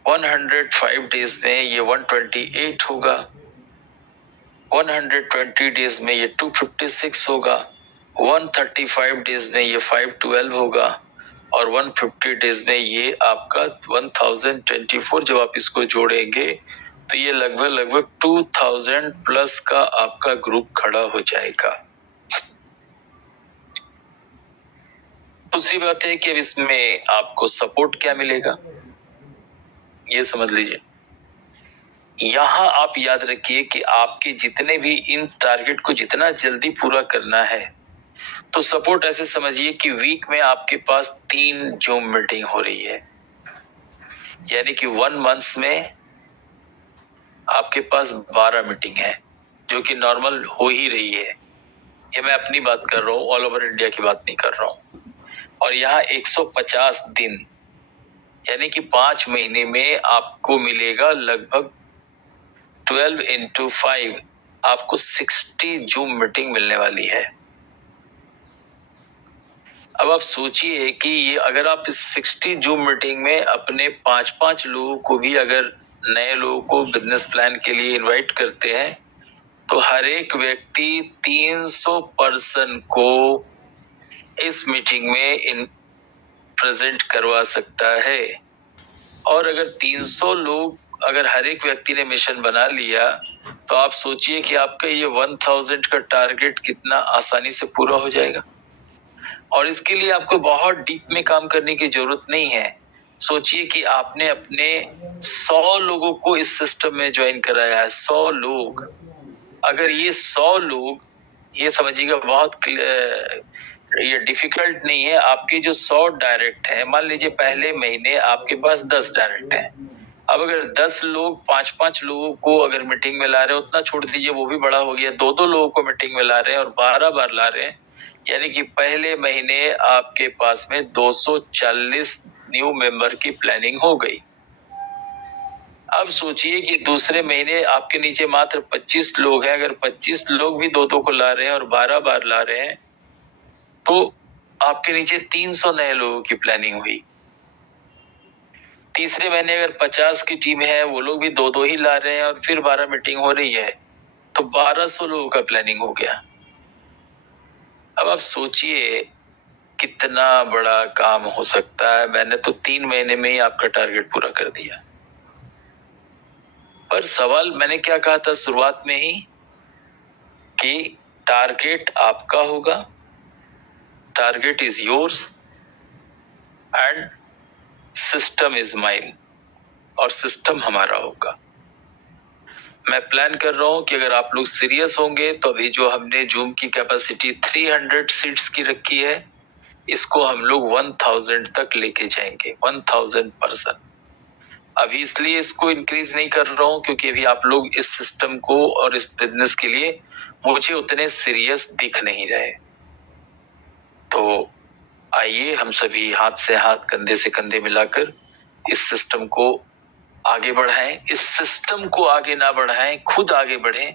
105 डेज में ये 128 होगा, 120 डेज में ये 256 होगा, 135 डेज में ये 512 होगा और 150 डेज में ये आपका 1024। जब आप इसको जोड़ेंगे तो ये लगभग 2000 प्लस का आपका ग्रुप खड़ा हो जाएगा। दूसरी बात है कि अब इसमें आपको सपोर्ट क्या मिलेगा, ये समझ लीजिए। यहां आप याद रखिए कि आपके जितने भी इन टारगेट को जितना जल्दी पूरा करना है, तो सपोर्ट ऐसे समझिए कि वीक में आपके पास 3 जूम मीटिंग हो रही है, यानी कि 1 मंथ में आपके पास 12 मीटिंग है, जो कि नॉर्मल हो ही रही है। ये मैं अपनी बात कर रहा हूँ, ऑल ओवर इंडिया की बात नहीं कर रहा हूँ। और यहाँ 150 दिन यानी कि 5 महीने में आपको मिलेगा लगभग 12 into 5, आपको 60 जूम मीटिंग मिलने वाली है। अब आप सोचिए कि ये अगर आप इस 60 जूम मीटिंग में अपने 5-5 लोगों को भी, अगर नए लोगों को बिजनेस प्लान के लिए इनवाइट करते हैं, तो हर एक व्यक्ति 300 पर्सन को इस मीटिंग में प्रेजेंट करवा सकता है। और अगर 300 लोग, अगर हर एक व्यक्ति ने मिशन बना लिया, तो आप सोचिए कि आपका ये 1000 का टारगेट कितना आसानी से पूरा हो जाएगा। और इसके लिए आपको बहुत डीप में काम करने की जरूरत नहीं है। सोचिए कि आपने अपने 100 लोगों को इस सिस्टम में ज्वाइन कराया है, 100 लोग। अगर ये 100 लोग, ये समझिएगा बहुत ये डिफिकल्ट नहीं है। आपके जो 100 डायरेक्ट है, मान लीजिए पहले महीने आपके पास 10 डायरेक्ट है, अब अगर 10 लोग 5-5 लोगों को अगर मीटिंग में ला रहे हैं, उतना छोड़ दीजिए, वो भी बड़ा हो गया। 2-2 लोगों को मीटिंग में ला रहे हैं और 12 बार ला रहे हैं, यानी कि पहले महीने आपके पास में 240 न्यू मेंबर की प्लानिंग हो गई। अब सोचिए कि दूसरे महीने आपके नीचे मात्र 25 लोग हैं, अगर 25 लोग भी 2-2 को ला रहे हैं और 12 बार ला रहे हैं, तो आपके नीचे 300 नए लोगों की प्लानिंग हुई। तीसरे महीने अगर 50 की टीम है, वो लोग भी 2-2 ही ला रहे हैं और फिर 12 मीटिंग हो रही है, तो 1200 लोगों का प्लानिंग हो गया। अब आप सोचिए कितना बड़ा काम हो सकता है। मैंने तो 3 महीने में ही आपका टारगेट पूरा कर दिया। पर सवाल मैंने क्या कहा था शुरुआत में ही, कि टारगेट आपका होगा, target is yours and system is mine, और सिस्टम हमारा होगा। मैं प्लान कर रहा हूं कि अगर आप लोग सीरियस होंगे तो अभी जो हमने जूम की कैपेसिटी 300 सीट्स की रखी है, इसको हम लोग 1000 तक लेके जाएंगे, 1000 पर्सन। अभी इसलिए इसको इंक्रीज नहीं कर रहा हूं क्योंकि अभी आप लोग इस सिस्टम को और इस बिजनेस के लिए मुझे उतने सीरियस दिख नहीं रहे। तो आइए हम सभी हाथ से हाथ, कंधे से कंधे मिलाकर इस सिस्टम को आगे बढ़ाएं। इस सिस्टम को आगे ना बढ़ाएं, खुद आगे बढ़ें,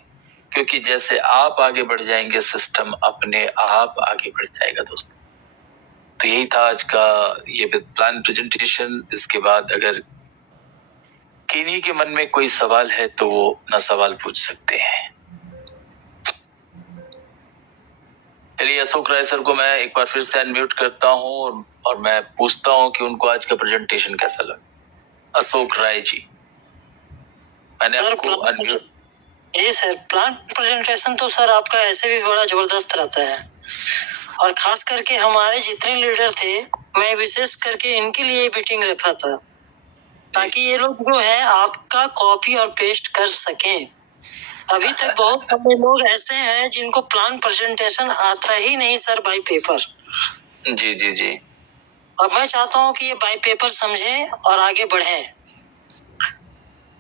क्योंकि जैसे आप आगे बढ़ जाएंगे, सिस्टम अपने आप आगे बढ़ जाएगा दोस्तों। तो यही था आज का ये प्लान प्रेजेंटेशन। इसके बाद अगर किन्हीं के मन में कोई सवाल है तो वो अपना सवाल पूछ सकते हैं। चलिए, अशोक राय सर को मैं एक बार फिर से अनम्यूट करता हूं और मैं पूछता हूं कि उनको आज का प्रेजेंटेशन कैसा लगा। अशोक राय जी, मैंने आपको अनम्यूट। जी सर, प्लान प्रेजेंटेशन तो सर आपका ऐसे भी बड़ा जबरदस्त रहता है, और खास करके हमारे जितने लीडर थे, मैं विशेष करके इनके लिए मीटिंग रखा था ताकि ये लोग जो है आपका कॉपी और पेस्ट कर सकें। अभी तक बहुत सारे लोग ऐसे हैं जिनको प्लान प्रेजेंटेशन आता ही नहीं सर बाय पेपर। जी जी जी। अब मैं चाहता हूँ कि ये बाय पेपर समझें और आगे बढ़ें।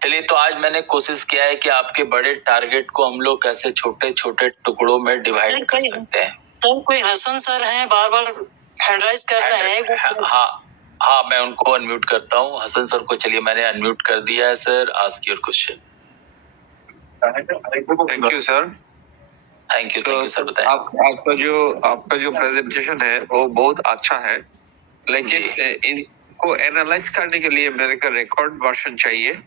चलिए, तो आज मैंने कोशिश किया है कि आपके बड़े टारगेट को हम लोग कैसे छोटे छोटे टुकड़ों में डिवाइड कर सकते हैं। सर कोई हसन सर हैं, बार बार हैंड राइज कर रहे हैं। हाँ, मैं उनको अनम्यूट करता हूँ। हसन सर को चलिए मैंने अनम्यूट कर दिया है। Sir, ask your question. Thank you sir. Thank you sir. बताएं। आपका जो प्रेजेंटेशन है वो बहुत अच्छा है, लेकिन इनको एनालाइज करने के लिए मेरे को रिकॉर्ड वर्जन चाहिए।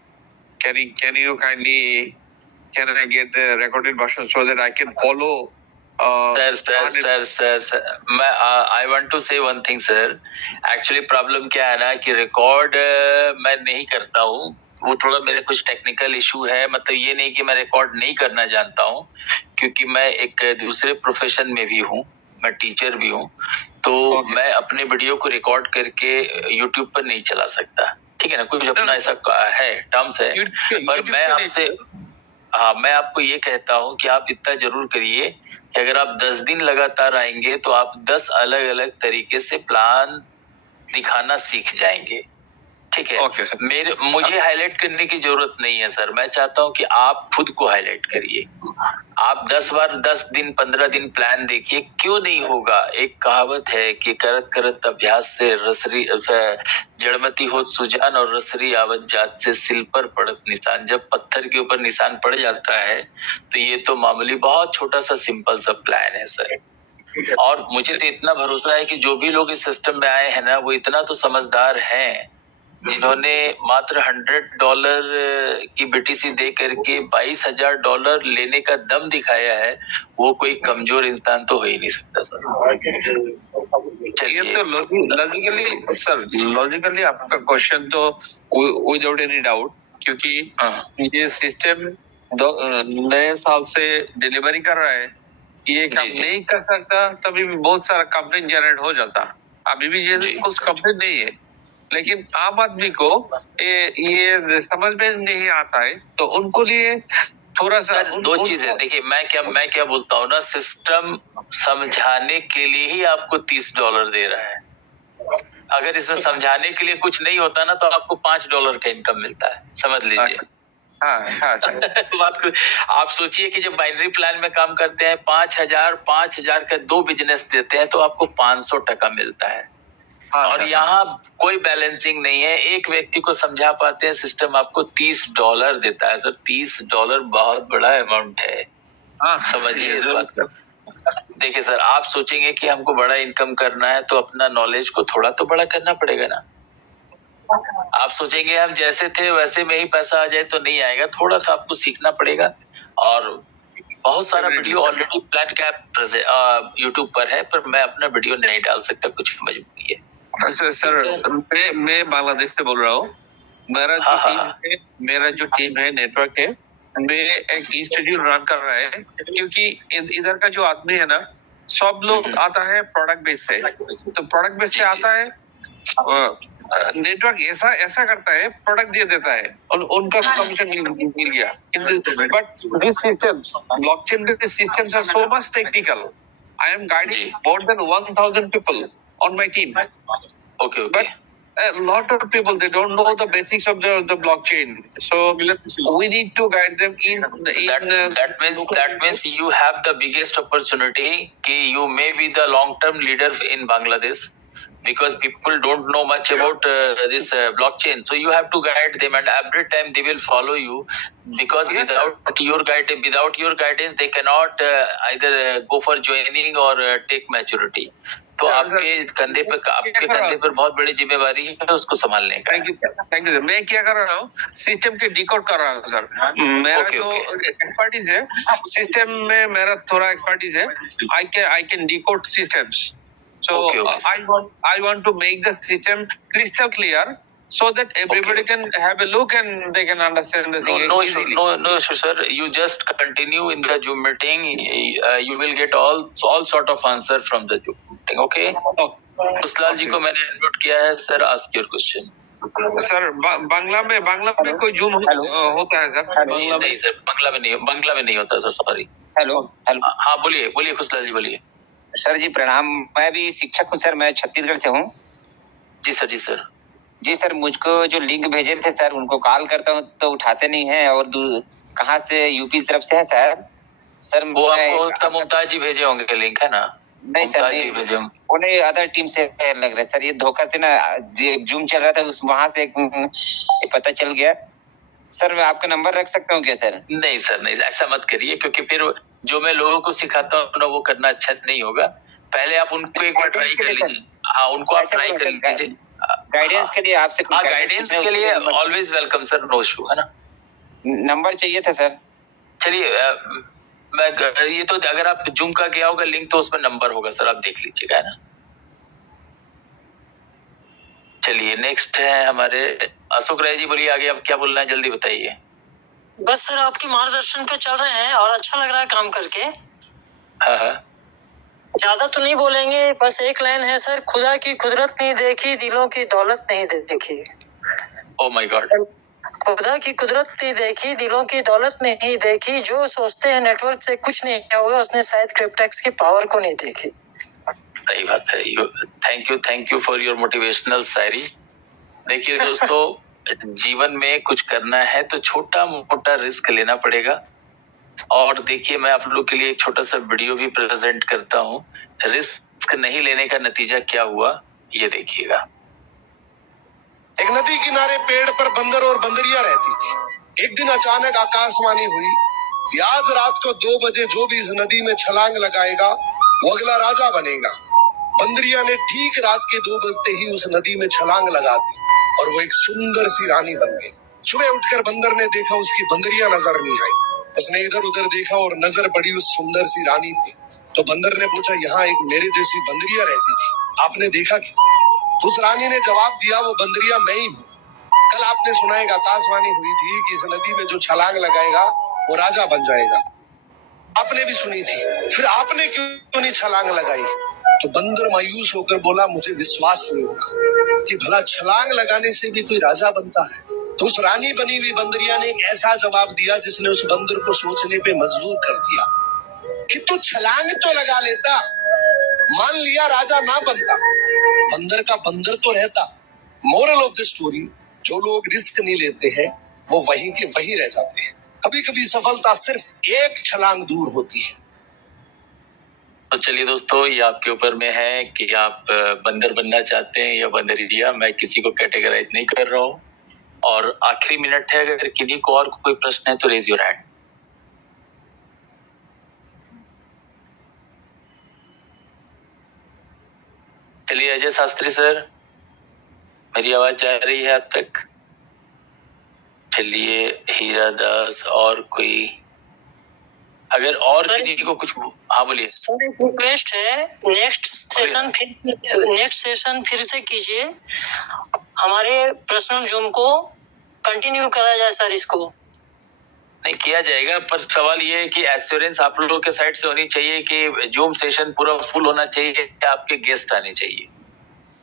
Can you kindly get the recorded version so that I can follow? Sir, मैं I want to say one thing sir. Actually problem क्या है ना कि रिकॉर्ड मैं नहीं करता हूँ, वो थोड़ा मेरे कुछ टेक्निकल इशू है। मतलब ये नहीं कि मैं रिकॉर्ड नहीं करना जानता हूँ, क्योंकि मैं एक दूसरे प्रोफेशन में भी हूँ, मैं टीचर भी हूँ, तो मैं अपने वीडियो को रिकॉर्ड करके यूट्यूब पर नहीं चला सकता। ठीक है ना, कुछ अपना ऐसा है, टर्म्स है। पर मैं आपको ये कहता हूँ कि आप इतना जरूर करिए कि अगर आप 10 दिन लगातार आएंगे तो आप 10 अलग अलग तरीके से प्लान दिखाना सीख जाएंगे। ठीक है। मुझे हाईलाइट करने की जरूरत नहीं है सर। मैं चाहता हूं कि आप खुद को हाईलाइट करिए। आप 10 बार 10 दिन 15 दिन प्लान देखिए, क्यों नहीं होगा। एक कहावत है कि करत करत अभ्यास से रसरी जड़मती हो सुजान और रसरी आवत जात से सिल पर पड़त निशान। जब पत्थर के ऊपर निशान पड़ जाता है तो ये तो मामूली बहुत छोटा सा सिंपल सा प्लान है सर। और मुझे तो इतना भरोसा है कि जो भी लोग इस सिस्टम में आए हैं ना, वो इतना तो समझदार हैं जिन्होंने मात्र $100 की BTC दे करके $22,000 लेने का दम दिखाया है। वो कोई कमजोर इंसान तो हो ही नहीं सकता सर। ये तो लॉजिकली आपका क्वेश्चन तो विदाउट एनी डाउट, क्योंकि ये सिस्टम नए साल से डिलीवरी कर रहा है। ये काम नहीं कर सकता तभी भी बहुत सारा कंप्लेन जनरेट हो जाता। अभी भी ये कुछ कंप्लेन नहीं है, लेकिन आम आदमी को ये समझ में नहीं आता है, तो उनको लिए थोड़ा सा दो चीजें देखिए। मैं क्या बोलता हूँ ना, सिस्टम समझाने के लिए ही आपको $30 दे रहा है। अगर इसमें समझाने के लिए कुछ नहीं होता ना, तो आपको $5 का इनकम मिलता है, समझ लीजिए। हाँ बात को आप सोचिए कि जब बाइनरी प्लान में काम करते हैं, 5,000 का 2 बिजनेस देते हैं तो आपको $500 मिलता है। और यहाँ कोई बैलेंसिंग नहीं है। एक व्यक्ति को समझा पाते हैं, सिस्टम आपको $30 देता है सर। $30 बहुत बड़ा अमाउंट है, समझिए इस बात को। देखिए सर, आप सोचेंगे कि हमको बड़ा इनकम करना है तो अपना नॉलेज को थोड़ा तो बड़ा करना पड़ेगा ना। आप सोचेंगे हम जैसे थे वैसे में ही पैसा आ जाए तो नहीं आएगा, थोड़ा सा आपको सीखना पड़ेगा। और बहुत सारा वीडियो ऑलरेडी प्लान का यूट्यूब पर है, पर मैं अपना वीडियो नहीं डाल सकता, कुछ मजबूरी है। सर मैं बांग्लादेश से बोल रहा हूँ। मेरा जो टीम है नेटवर्क है, मैं एक इंस्टीट्यूट रन कर रहा है, क्योंकि इधर का जो आदमी है ना, सब लोग आता है प्रोडक्ट बेस से। तो प्रोडक्ट बेस से आता है, नेटवर्क ऐसा करता है, प्रोडक्ट दे देता है और उनका कमीशन मिल गया। But this system, blockchain systems are so much technical. I am guiding more than 1,000 people on my team. Okay. But a lot of people, they don't know the basics of the blockchain. So we need to guide them in that means you have the biggest opportunity कि you may be the long-term leader in Bangladesh, because people don't know much about this blockchain. So you have to guide them, and every time they will follow you, because without your guidance they cannot either go for joining or take maturity. तो आपके कंधे पर बहुत बड़ी जिम्मेवारी है उसको संभालने का। Thank you. मैं क्या कर रहा हूँ, सिस्टम के डिकोड कर रहा हूँ सर। मेरा जो एक्सपर्टीज है सिस्टम में, मेरा थोड़ा एक्सपर्टीज है। I can decode systems. So I want to make the system crystal clear so that everybody can have a look and they can understand the thing easily. No, sir. You just continue in the Zoom meeting. You will get all sort of answer from the Zoom meeting. Okay. कुशलाल जी को मैंने unmute किया है sir. Ask your question. Sir Bangla में कोई zoom होता है sir? नहीं sir, Bangla में नहीं होता सर. सॉरी. हेलो. हाँ बोलिए कुशलाल जी बोलिए. सर जी प्रणाम. मैं भी शिक्षक हूँ सर. मैं छत्तीसगढ़ से हूँ. जी सर. जी सर, मुझको जो लिंक भेजे थे सर, उनको कॉल करता हूँ तो उठाते नहीं है. और कहाँ से? यूपी तरफ से है सर. सर वो आपको मुमताज जी भेजे होंगे लिंक, है ना? नहीं सर, वो नहीं, अदर टीम से लग रहा है सर. ये धोखा से ना जूम चल रहा था, उस वहां से पता चल गया. सर मैं आपका नंबर रख सकता हूँ क्या सर? नहीं सर, नहीं, ऐसा मत करिए, क्योंकि फिर जो मैं लोगों को सिखाता हूँ ना वो करना अच्छा नहीं होगा. पहले आप उनको एक बार ट्राई कर लीजिए. हाँ, उनको आप ट्राई कर लीजिए. गाइडेंस के लिए आपसे. हाँ, गाइडेंस के लिए always welcome sir. No issue, है ना? नंबर चाहिए था सर. चलिए, मैं ये तो अगर आप जूम का गया होगा लिंक तो उसमें नंबर होगा सर, आप देख लीजिएगा, है ना? चलिए नेक्स्ट है हमारे अशोक राय जी. बोलिए आगे आप क्या बोलना है, जल्दी बताइए. बस सर आपके मार्गदर्शन पे चल रहे हैं और अच्छा लग रहा है काम करके. हाँ. ज्यादा तो नहीं बोलेंगे, बस एक लाइन है सर. खुदा की कुदरत नहीं देखी, दिलों की दौलत नहीं देखी. Oh my God. खुदा की कुदरत नहीं देखी, दिलों की दौलत नहीं देखी. जो सोचते हैं नेटवर्क से कुछ नहीं होगा, उसने शायद क्रिप्टेक्स की पावर को नहीं देखी. सही बात है. Thank you for your motivational shayari. देखिए दोस्तों, जीवन में कुछ करना है तो छोटा मोटा रिस्क लेना पड़ेगा. और देखिए, मैं आप लोग के लिए एक छोटा सा वीडियो भी प्रेजेंट करता हूँ. रिस्क नहीं लेने का नतीजा क्या हुआ, ये देखिएगा. एक नदी किनारे पेड़ पर बंदर और बंदरिया रहती थी. एक दिन अचानक आकाशवाणी हुई कि आज रात को 2 बजे जो भी इस नदी में छलांग लगाएगा वो अगला राजा बनेगा. बंदरिया ने ठीक रात के 2 बजते ही उस नदी में छलांग लगा दी और वो एक सुंदर सी रानी बन गई. सुबह उठकर बंदर ने देखा उसकी बंदरिया नजर नहीं आई. उसने इधर उधर देखा और नजर पड़ी उस सुंदर सी रानी पे. तो बंदर ने पूछा, यहाँ एक मेरे जैसी बंदरिया रहती थी, आपने देखा क्या? उस रानी ने जवाब दिया, वो बंदरिया मैं ही हूँ. कल आपने सुना एक आकाशवाणी हुई थी कि इस नदी में जो छलांग लगाएगा वो राजा बन जाएगा. आपने भी सुनी थी, फिर आपने क्यों नहीं छलांग लगाई? तो बंदर मायूस होकर बोला, मुझे विश्वास नहीं होगा कि भला छलांग लगाने से भी कोई राजा बनता है. तो उस रानी बनी हुई बंदरिया ने एक ऐसा जवाब दिया जिसने उस बंदर को सोचने पे मजबूर कर दिया कि तू छलांग तो लगा लेता, मान लिया राजा ना बनता, बंदर का बंदर तो रहता. मोरल ऑफ द स्टोरी, जो लोग रिस्क नहीं लेते हैं वो वहीं के वहीं रह जाते हैं. कभी कभी सफलता सिर्फ एक छलांग दूर होती है. तो चलिए दोस्तों, ये आपके ऊपर में है कि आप बंदर बनना चाहते हैं या बंदरिया. मैं किसी को कैटेगराइज नहीं कर रहा हूँ. और आखिरी मिनट है, अगर किन्हीं को और कोई प्रश्न है तो रेज योर हैंड. चलिए अजय शास्त्री सर, मेरी आवाज जा रही है आप तक? चलिए हीरा दास, और कोई अगर और किसी को कुछ. हाँ बोलिए सर. एक रिक्वेस्ट है, नेक्स्ट सेशन फिर से कीजिए. हमारे पर्सनल जूम को कंटिन्यू करा जाए सर. इसको नहीं किया जाएगा, पर सवाल ये है कि एश्योरेंस आप लोगों के साइड से होनी चाहिए कि जूम सेशन पूरा फुल होना चाहिए, आपके गेस्ट आने चाहिए,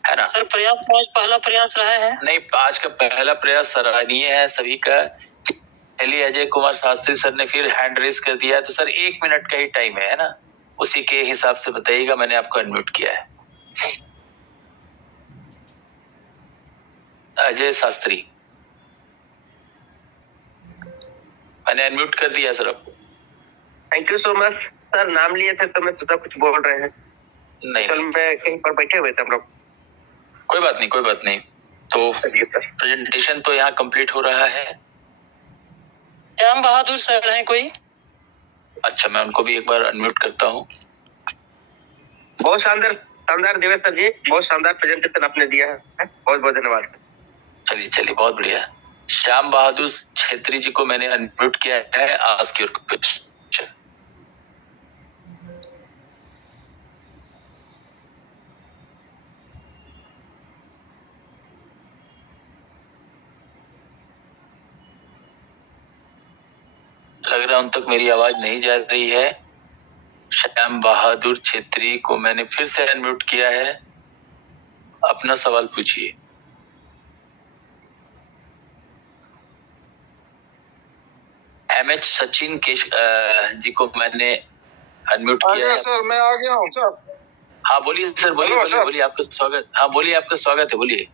है ना? सर प्रयास तो आज पहला प्रयास रहा है. नहीं, आज का पहला प्रयास सराहनीय है सभी का. चलिए अजय कुमार शास्त्री सर ने फिर हैंड रेज कर दिया, तो सर 1 मिनट का ही टाइम है ना? उसी के हिसाब से बताइएगा. मैंने आपको अनम्यूट किया है. अजय शास्त्री, मैंने अनम्यूट कर दिया सर आपको. Thank you so much sir. नाम लिए थे तो मैं सोचा कुछ बोल रहे हैं. नहीं, में कहीं पर बैठे हुए थे हम लोग. कोई बात नहीं. तो प्रेजेंटेशन तो यहाँ कंप्लीट हो रहा है. श्याम बहादुर सर हैं कोई? अच्छा, मैं उनको भी एक बार अनम्यूट करता हूँ. बहुत शानदार दिवस सर जी. बहुत शानदार प्रेजेंटेशन आपने दिया है. बहुत बहुत धन्यवाद. चलिए बहुत बढ़िया. श्याम बहादुर छेत्री जी को मैंने अनम्यूट किया है. Ask your question. लग रहा है उन तक मेरी आवाज नहीं जा रही है। श्याम बहादुर छेत्री को मैंने फिर से अनम्यूट किया है, अपना सवाल पूछिए। एमएच सचिन जी को मैंने अनम्यूट किया है। सर मैं आ गया हूँ सर। हाँ बोलिए सर, बोलिए आपका स्वागत। हाँ बोलिए, आपका स्वागत है, बोलिए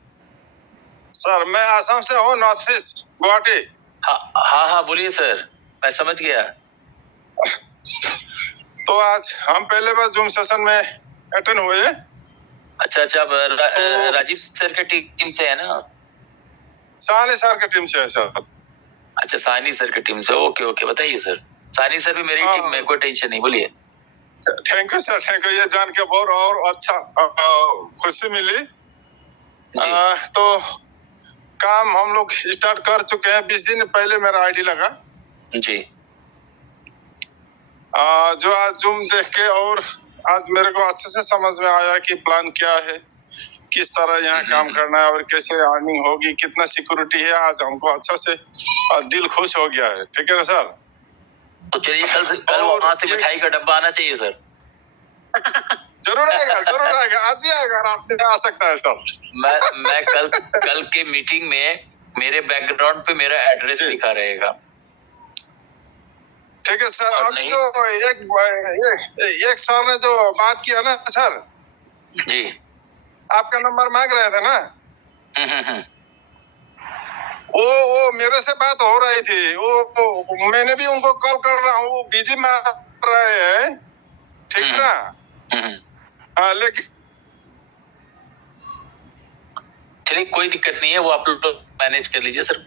सर। मैं आसाम से हूँ, नॉर्थ ईस्ट गुवाहाटी। हाँ बोलिए सर, मैं समझ गया। तो आज हम पहले बार जूम सेशन में अटेंड हुए। अच्छा, आप राजीव सर के टीम से है ना? सानी सर के टीम से है सर। अच्छा, सानी सर की टीम से, ओके, बताइए सर। सानी सर भी मेरी टीम में, कोई टेंशन नहीं, बोलिए। Thank you sir, thank you. ये जान के बहुत और अच्छा खुशी मिली। तो काम हम लोग स्टार्ट कर चुके हैं। 20 दिन पहले मेरा आईडी लगा जी। जो आज जूम देख के और आज मेरे को अच्छे से समझ में आया कि प्लान क्या है, किस तरह यहाँ काम करना है और कैसे अर्निंग होगी, कितना सिक्योरिटी है। आज हमको अच्छा से दिल खुश हो गया है। ठीक है ना सर? तो चलिए कल वहाँ से मिठाई का डब्बा आना चाहिए सर। जरूर आएगा, आज ही आएगा, रात में आ सकता है सर। मैं कल के मीटिंग में मेरे बैकग्राउंड पे मेरा एड्रेस लिखा रहेगा। ठीक है सर। अभी जो एक सर ने जो बात किया ना सर जी, आपका नंबर मांग रहे थे ना। वो मेरे से बात हो रही थी। वो मैंने भी उनको कॉल कर रहा हूँ, वो बिजी मार रहे हैं। ठीक ना? हाँ, लेकिन चलिए कोई दिक्कत नहीं है, वो आप लोग मैनेज कर लीजिए सर।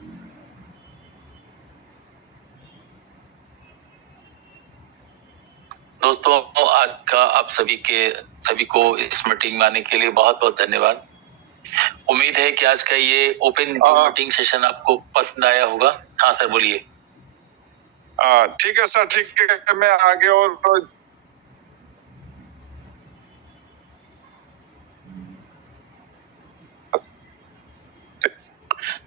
दोस्तों, आज का आप सभी को इस मीटिंग में आने के लिए बहुत बहुत धन्यवाद। उम्मीद है कि आज का ये ओपन मीटिंग सेशन आपको पसंद आया होगा। हाँ सर, बोलिए। ठीक है सर, ठीक है। मैं आगे और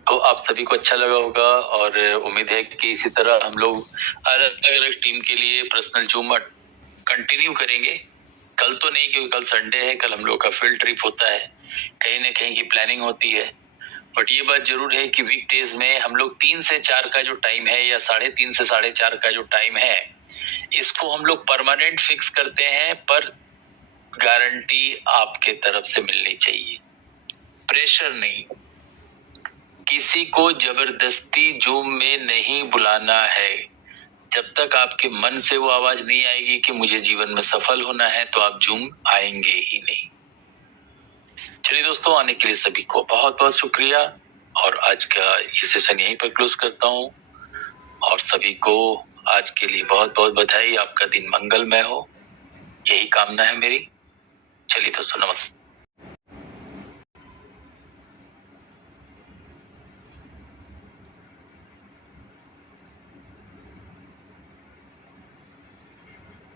तो आप सभी को अच्छा लगा होगा और उम्मीद है कि इसी तरह हम लोग अलग अलग टीम के लिए पर्सनल जूम कंटिन्यू करेंगे। कल तो नहीं, क्योंकि कल संडे है, कल हम लोग का फील्ड ट्रिप होता है, कहीं ना कहीं की प्लानिंग होती है। बट ये बात जरूर है कि वीकडेज में हम लोग 3 से 4 का जो टाइम है या 3:30 से 4:30 का जो टाइम है, इसको हम लोग परमानेंट फिक्स करते हैं, पर गारंटी आपके तरफ से मिलनी चाहिए, प्रेशर नहीं। किसी को जबरदस्ती जूम में नहीं बुलाना है। जब तक आपके मन से वो आवाज नहीं आएगी कि मुझे जीवन में सफल होना है, तो आप जूम आएंगे ही नहीं। चलिए दोस्तों, आने के लिए सभी को बहुत बहुत शुक्रिया और आज का ये सेशन यहीं पर क्लोज करता हूँ और सभी को आज के लिए बहुत बहुत बधाई। आपका दिन मंगलमय हो, यही कामना है मेरी। चलिए दोस्तों, नमस्ते।